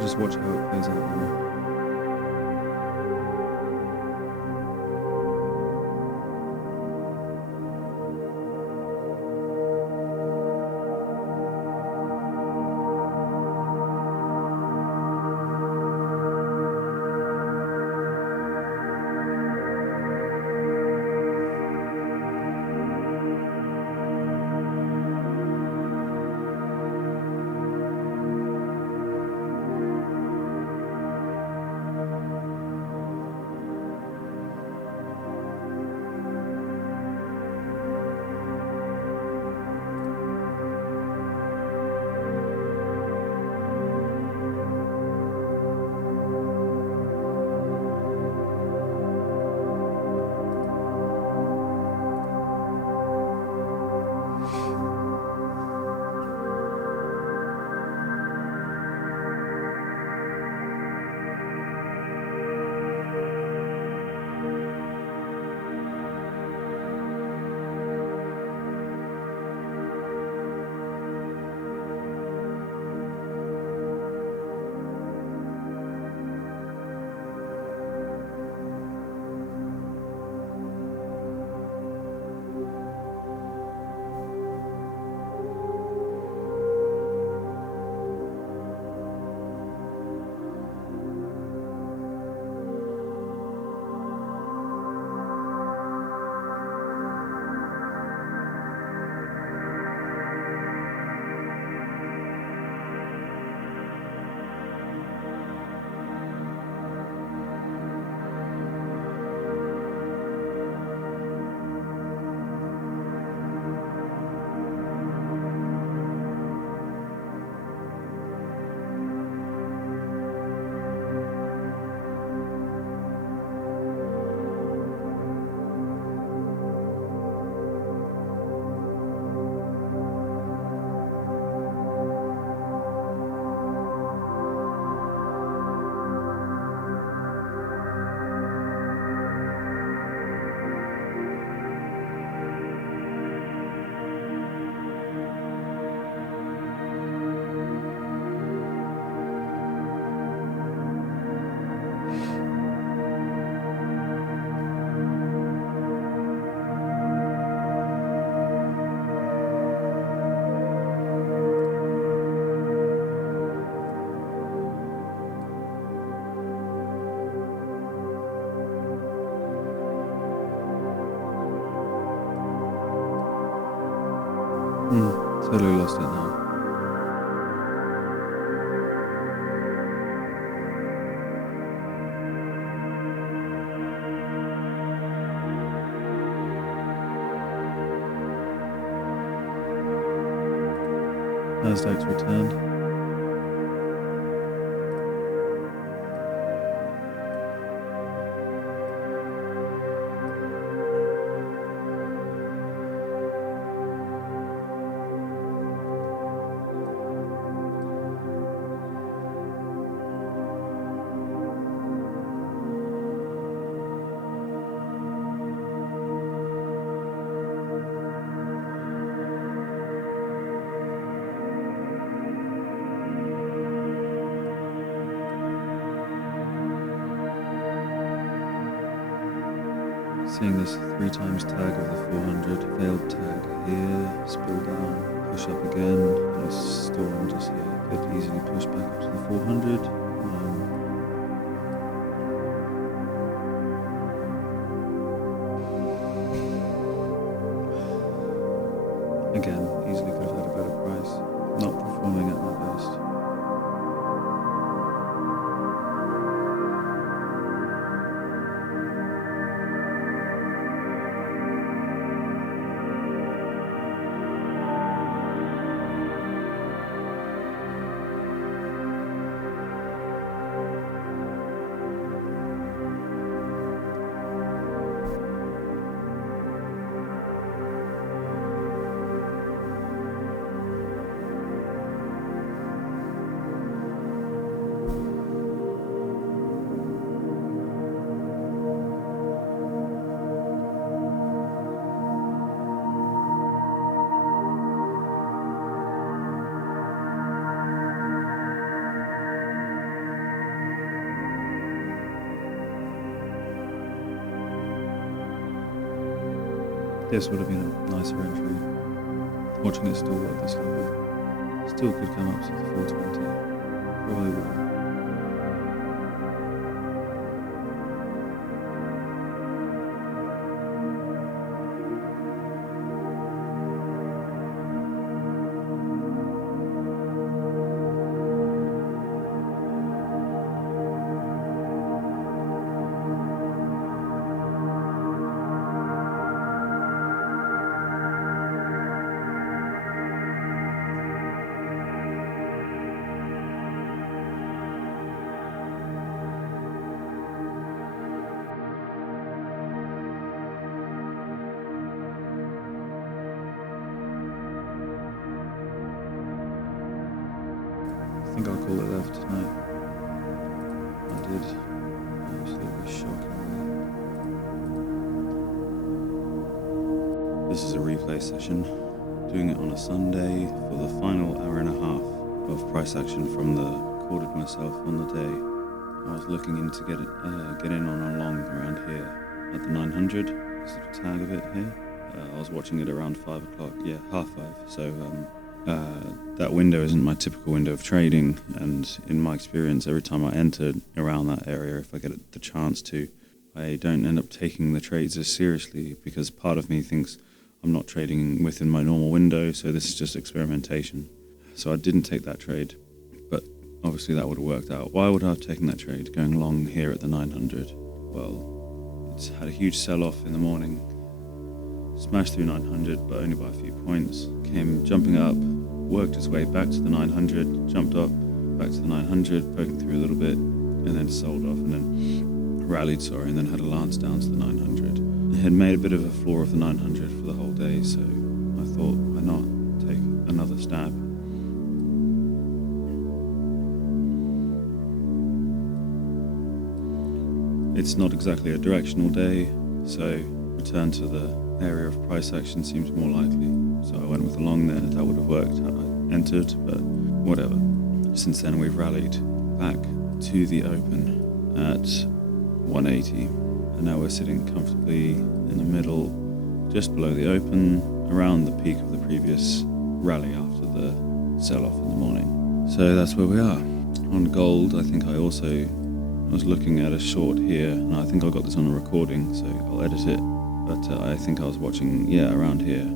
Just watch how it plays out now. Totally lost it now. Nasdaq's returned. Seeing this 3 times tag of the 400, failed tag here, spill down, push up again, and a storm just here. Could easily push back up to the 400. Again, easily could have had a better price. Not performing at my best. This would have been a nicer entry. Watching it stall at this level. Still could come up to the 420. Probably will. I think I'll call it left tonight. I did. Absolutely shockingly. This is a replay session. Doing it on a Sunday for the final hour and a half of price action from the recorded myself on the day. I was looking in to get in on a long around here at the 900. Sort of tag of it here. I was watching it around 5 o'clock. Yeah, half 5. So that window isn't my typical window of trading, and in my experience, every time I enter around that area, if I get the chance to, I don't end up taking the trades as seriously, because part of me thinks I'm not trading within my normal window, so this is just experimentation. So I didn't take that trade, but obviously that would have worked out. Why would I have taken that trade going long here at the 900? Well, it's had a huge sell-off in the morning, smashed through 900, but only by a few points. Came jumping up, worked its way back to the 900, jumped up, back to the 900, poking through a little bit, and then sold off, and then rallied, and then had a lance down to the 900. It had made a bit of a floor of the 900 for the whole day, so I thought, why not take another stab? It's not exactly a directional day, so return to the area of price action seems more likely. So I went with a long there. That would have worked had I entered, but whatever. Since then we've rallied back to the open at 180, and now we're sitting comfortably in the middle, just below the open, around the peak of the previous rally after the sell-off in the morning. So that's where we are. On gold, I think I was looking at a short here, and I think I got this on a recording, so I'll edit it. But I think I was watching, around here.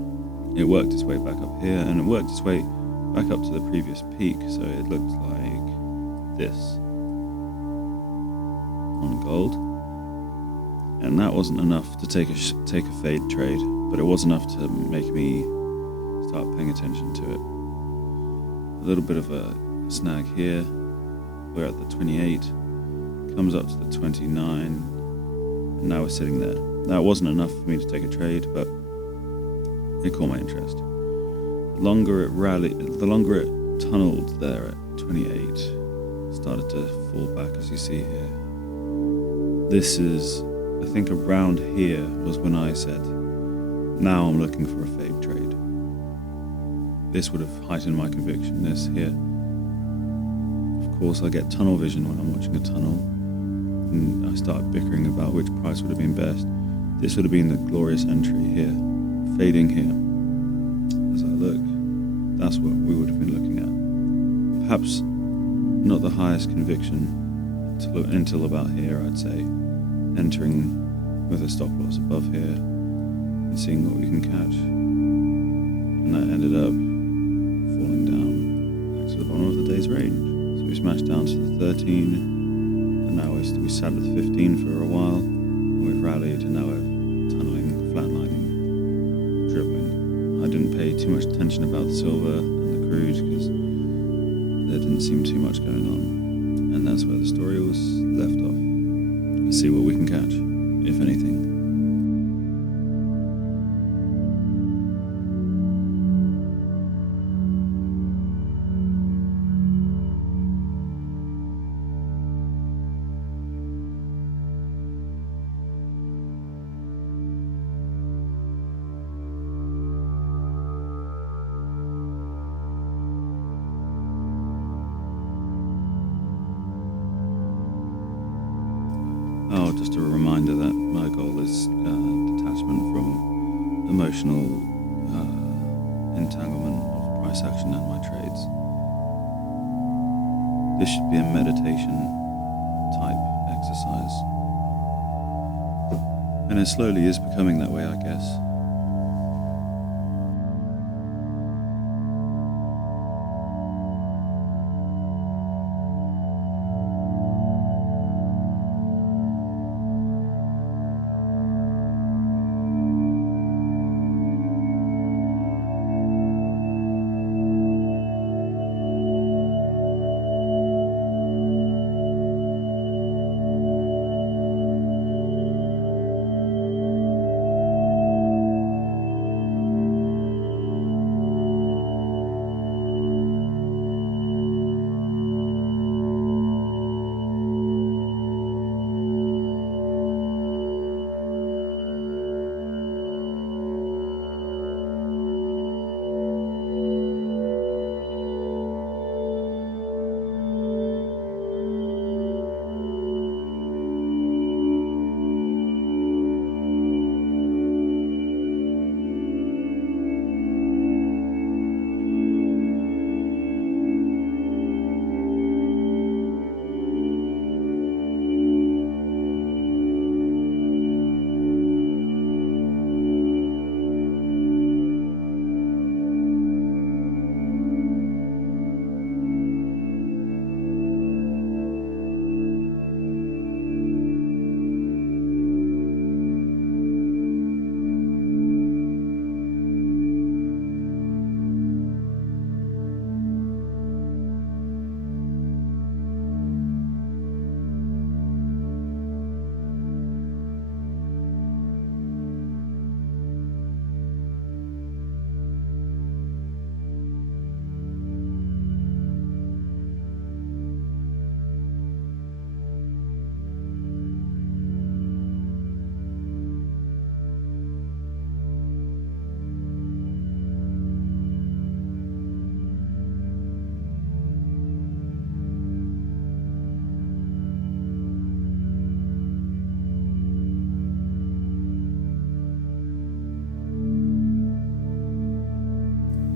it worked its way back up here, and it worked its way back up to the previous peak, so it looked like this on gold. And that wasn't enough to take a fade trade, but it was enough to make me start paying attention to it. A little bit of a snag here. We're at the 28, comes up to the 29, and now we're sitting there. That wasn't enough for me to take a trade, but it caught my interest. The longer it tunneled there at 28, started to fall back, as you see here. This is, I think around here was when I said, now I'm looking for a fade trade. This would have heightened my conviction, this here. Of course, I get tunnel vision when I'm watching a tunnel, and I start bickering about which price would have been best. This would have been the glorious entry here, fading here. As I look, that's what we would have been looking at. Perhaps not the highest conviction until about here, I'd say. Entering with a stop loss above here and seeing what we can catch. And that ended up falling down back to the bottom of the day's range. So we smashed down to the 13, and now we sat at the 15 for a while, and we've rallied, and now we're tunneling, flatlining, dribbling. I didn't pay too much attention about the silver and the crude because there didn't seem too much going on, and that's where the story was left off. Let's see what we can catch, if anything. Oh, just a reminder that my goal is detachment from emotional entanglement of price action and my trades. This should be a meditation type exercise. And it slowly is becoming that way, I guess.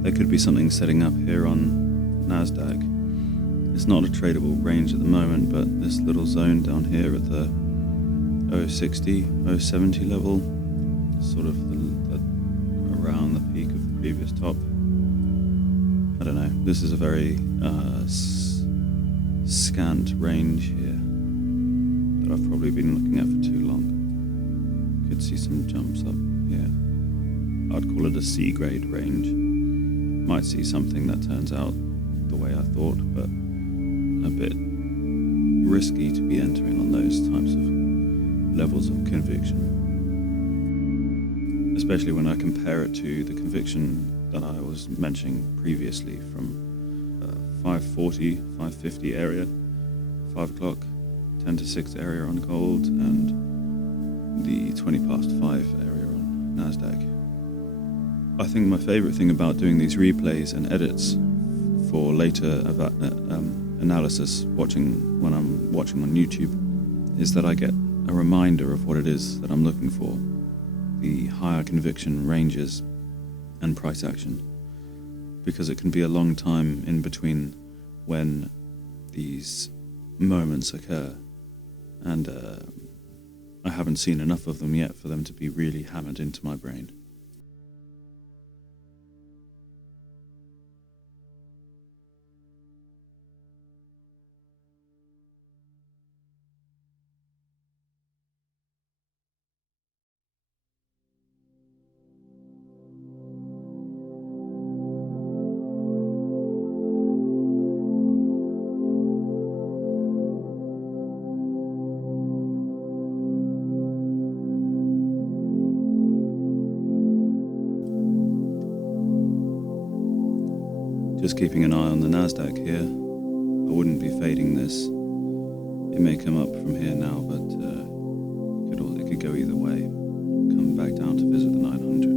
There could be something setting up here on NASDAQ. It's not a tradable range at the moment, but this little zone down here at the 060, 070 level, sort of around the peak of previous top. I don't know. This is a very scant range here that I've probably been looking at for too long. Could see some jumps up here. I'd call it a C-grade range. Might see something that turns out the way I thought, but a bit risky to be entering on those types of levels of conviction. Especially when I compare it to the conviction that I was mentioning previously from 5:40, 5:50 area, 5 o'clock, 10 to 6 area on gold, and the 20 past 5 area on NASDAQ. I think my favorite thing about doing these replays and edits for later analysis when I'm watching on YouTube is that I get a reminder of what it is that I'm looking for, the higher conviction ranges and price action, because it can be a long time in between when these moments occur, and I haven't seen enough of them yet for them to be really hammered into my brain. Just keeping an eye on the NASDAQ here. I wouldn't be fading this. It may come up from here now, but it could go either way. Come back down to visit the 900.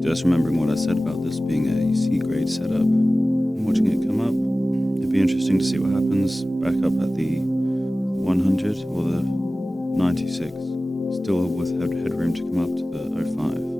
Just remembering what I said about this being a C-grade setup, and watching it come up, it'd be interesting to see what happens back up at the 100 or the 96, still with headroom to come up to the 05.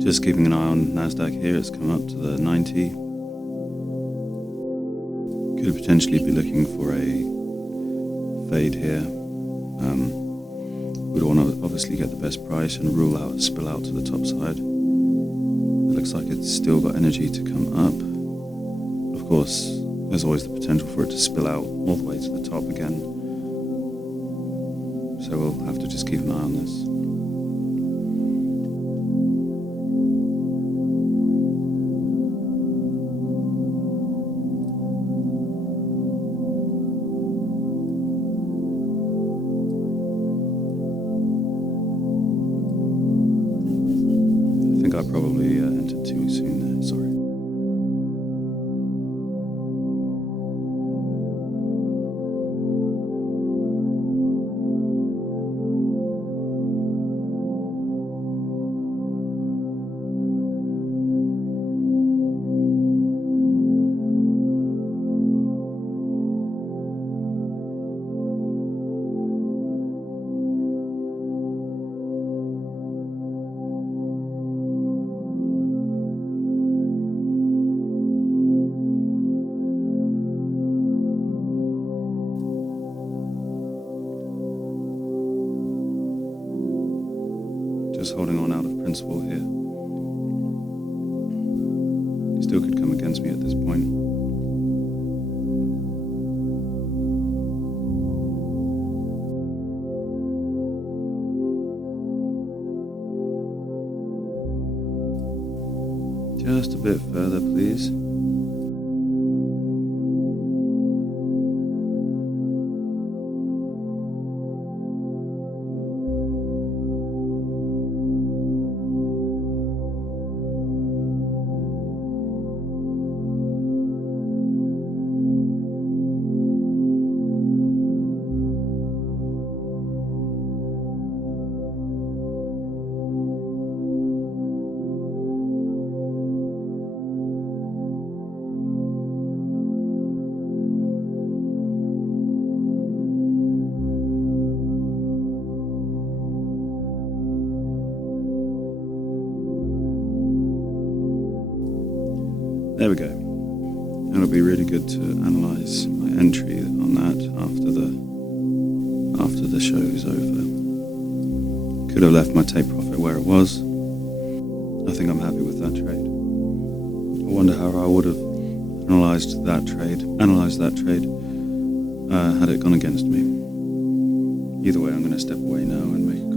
Just keeping an eye on NASDAQ here, it's come up to the 90. Could potentially be looking for a fade here. Would want to obviously get the best price and rule out spill out to the top side. It looks like it's still got energy to come up. Of course, there's always the potential for it to spill out all the way to the top again. So we'll have to just keep an eye on this. I probably entered too soon there, sorry. Just holding on out of principle here. Still could come against me at this point. Just a bit further, please. There we go. It'll be really good to analyse my entry on that after the show is over. Could have left my take profit where it was. I think I'm happy with that trade. I wonder how I would have analysed that trade had it gone against me. Either way, I'm going to step away now and make a coffee.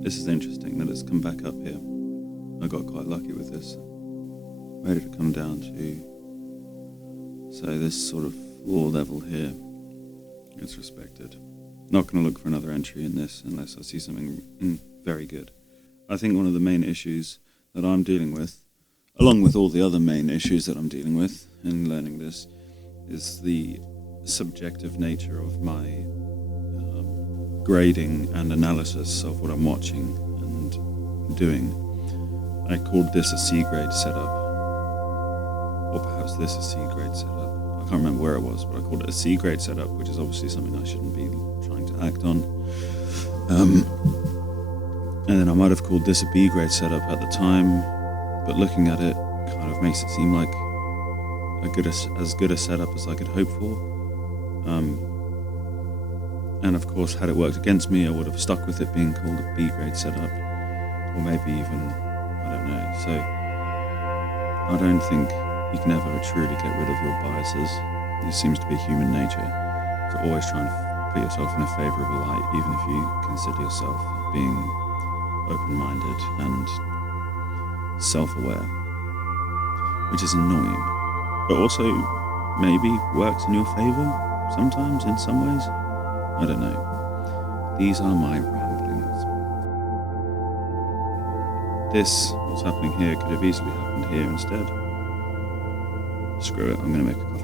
This is interesting that it's come back up here. I got quite lucky with this. Where did it come down to? So this sort of floor level here, it's respected. Not going to look for another entry in this unless I see something very good. I think one of the main issues that I'm dealing with, along with all the other main issues that I'm dealing with in learning this, is the subjective nature of my grading and analysis of what I'm watching and doing. I called this a C grade setup, or perhaps this a C grade setup. I can't remember where it was, but I called it a C grade setup, which is obviously something I shouldn't be trying to act on. And then I might have called this a B grade setup at the time, but looking at it kind of makes it seem like as good a setup as I could hope for. And of course, had it worked against me, I would have stuck with it being called a B grade setup, or maybe even, I don't know. So I don't think you can ever truly get rid of your biases. It seems to be human nature to always try and put yourself in a favourable light, even if you consider yourself being open-minded and self-aware, which is annoying, but also maybe works in your favour sometimes in some ways. I don't know. These are my ramblings. This, what's happening here, could have easily happened here instead. Screw it, I'm going to make a coffee.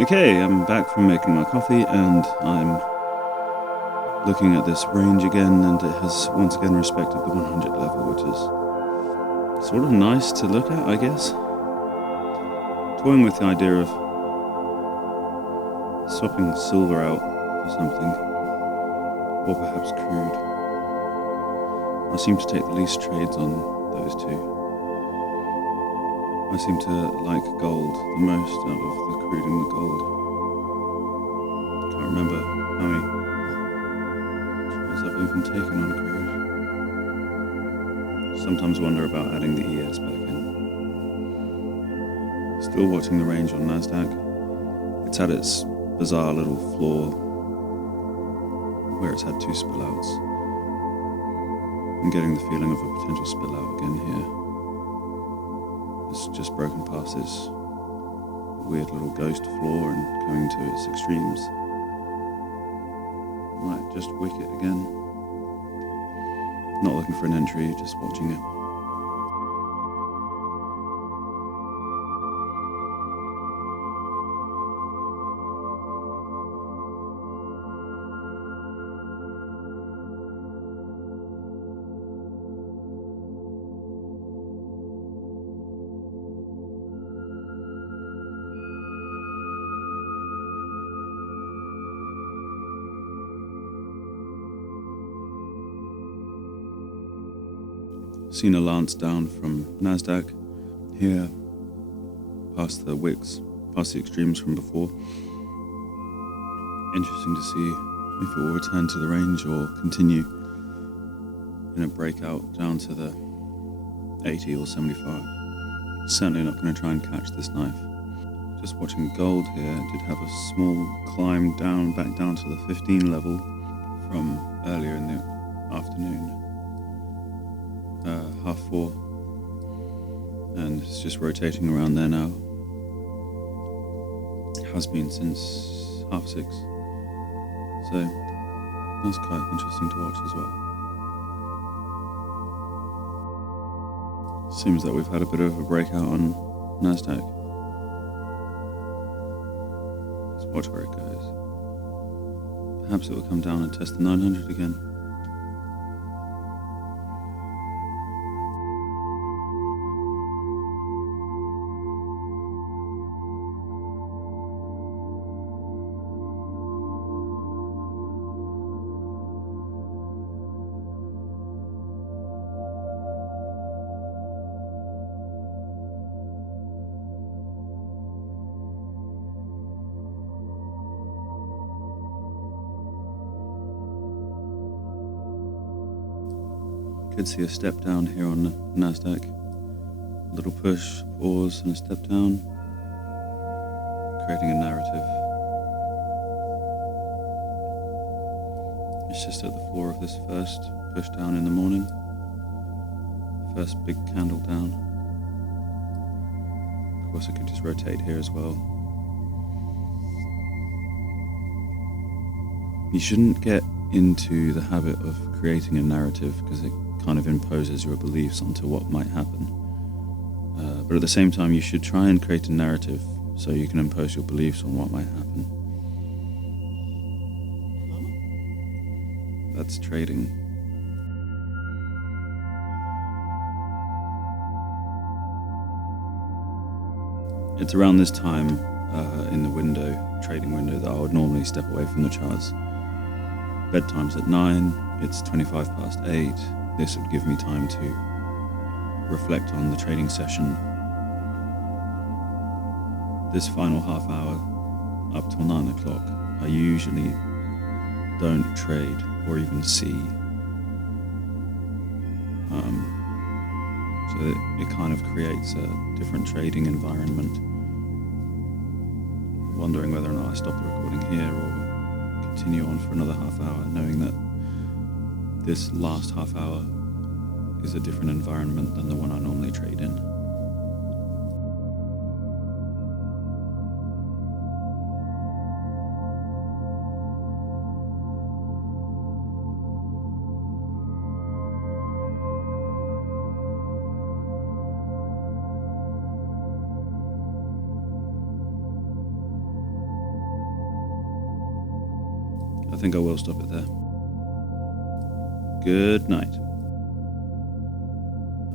Okay, I'm back from making my coffee and I'm looking at this range again, and it has once again respected the 100 level, which is sort of nice to look at, I guess. Toying with the idea of swapping silver out for something, or perhaps crude. I seem to take the least trades on those two. I seem to like gold the most out of the crude and the gold. Can't remember how many trades I've even taken on crude. Sometimes wonder about adding the ES back in. Still watching the range on NASDAQ. It's had its bizarre little floor where it's had two spillouts. I'm getting the feeling of a potential spillout again here. It's just broken past this weird little ghost floor and coming to its extremes. Might just wick it again. Not looking for an entry, just watching it. Seen a lance down from Nasdaq here, past the wicks, past the extremes from before. Interesting to see if it will return to the range or continue in a breakout down to the 80 or 75. Certainly not going to try and catch this knife. Just watching gold here, it did have a small climb down, back down to the 15 level from earlier in the afternoon. 4:30, and it's just rotating around there now. It has been since 6:30, so that's quite interesting to watch as well. Seems that we've had a bit of a breakout on Nasdaq. Let's watch where it goes. Perhaps it will come down and test the 900 again. Could see a step down here on the Nasdaq. A little push, pause, and a step down, creating a narrative. It's just at the floor of this first push down in the morning. First big candle down. Of course, it could just rotate here as well. You shouldn't get into the habit of creating a narrative because it kind of imposes your beliefs onto what might happen. But at the same time, you should try and create a narrative so you can impose your beliefs on what might happen. That's trading. It's around this time in the window, trading window, that I would normally step away from the charts. Bedtime's at 9, it's 25 past 8. This would give me time to reflect on the trading session. This final half hour, up till 9 o'clock, I usually don't trade or even see. So it kind of creates a different trading environment. Wondering whether or not I stop the recording here or continue on for another half hour, knowing that this last half hour is a different environment than the one I normally trade in. I think I will stop it there. Good night.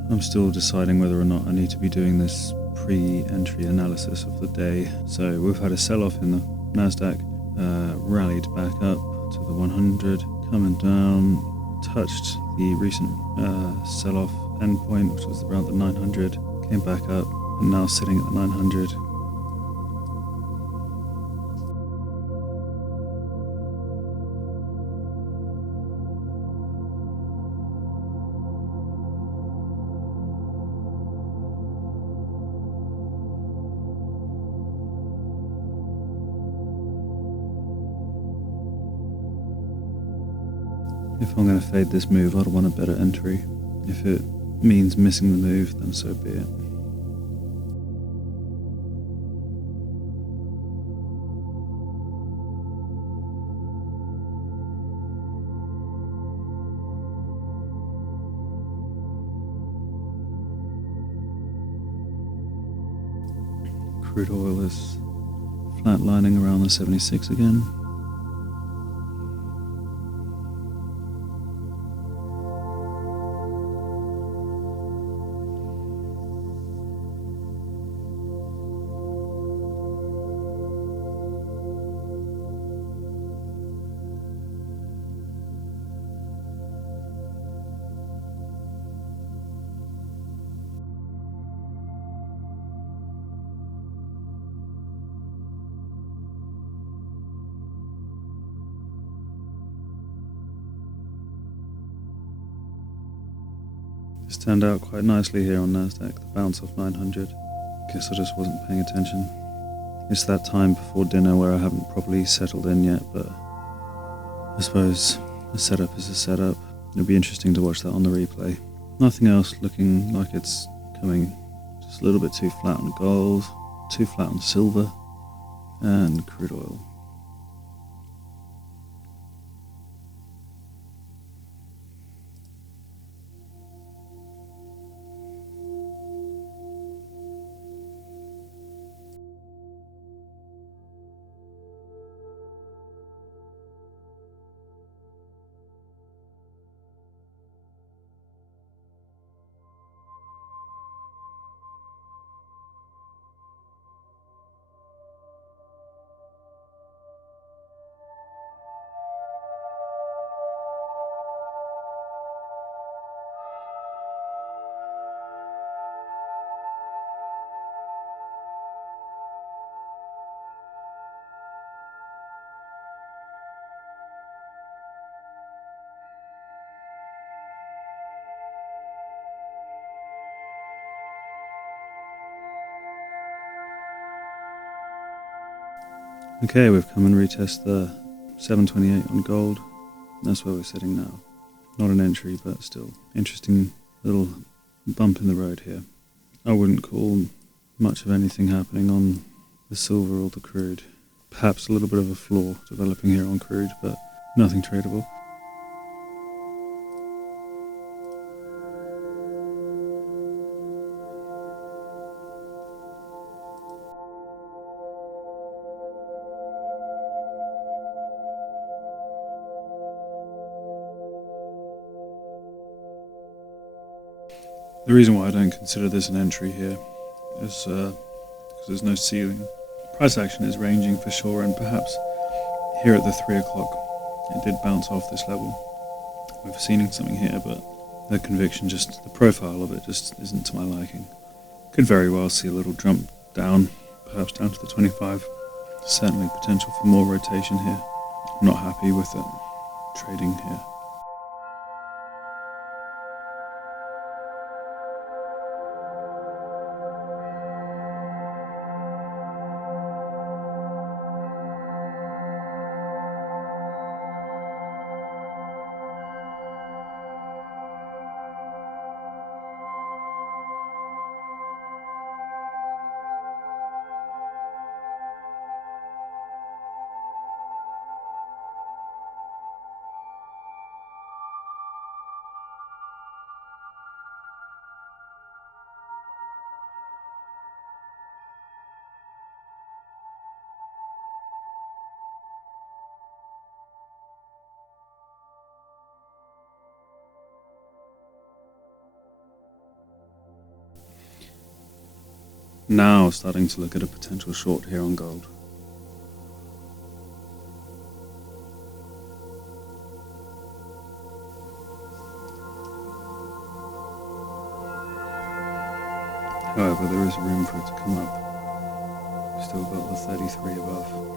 I'm still deciding whether or not I need to be doing this pre-entry analysis of the day. So we've had a sell-off in the Nasdaq, rallied back up to the 100, coming down, touched the recent sell-off endpoint, which was around the 900, came back up, and now sitting at the 900. If I'm going to fade this move, I'd want a better entry. If it means missing the move, then so be it. Crude oil is flatlining around the 76 again. This turned out quite nicely here on Nasdaq, the bounce off 900. Guess I just wasn't paying attention. It's that time before dinner where I haven't properly settled in yet, but I suppose a setup is a setup. It'll be interesting to watch that on the replay. Nothing else looking like it's coming. Just a little bit too flat on gold, too flat on silver, and crude oil. Okay, we've come and retest the 728 on gold. That's where we're sitting now. Not an entry, but still interesting little bump in the road here. I wouldn't call much of anything happening on the silver or the crude. Perhaps a little bit of a flaw developing here on crude, but nothing tradable. The reason why I don't consider this an entry here is because there's no ceiling. Price action is ranging for sure, and perhaps here at the 3 o'clock it did bounce off this level. We've seen something here, but the conviction, just the profile of it just isn't to my liking. Could very well see a little jump down, perhaps down to the 25. Certainly potential for more rotation here. I'm not happy with it trading here. Now starting to look at a potential short here on gold. However, there is room for it to come up. We've still got the 33 above.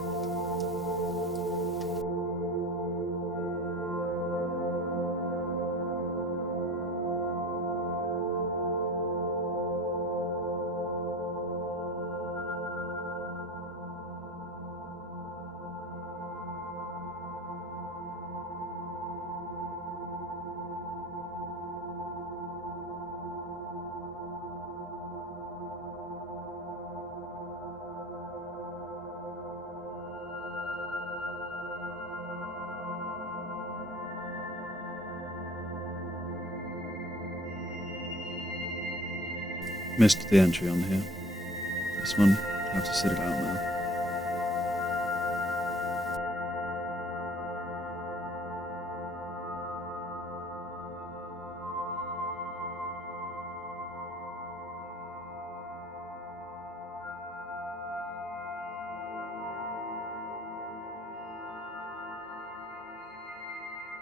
Missed the entry on here. This one, have to sit it out now.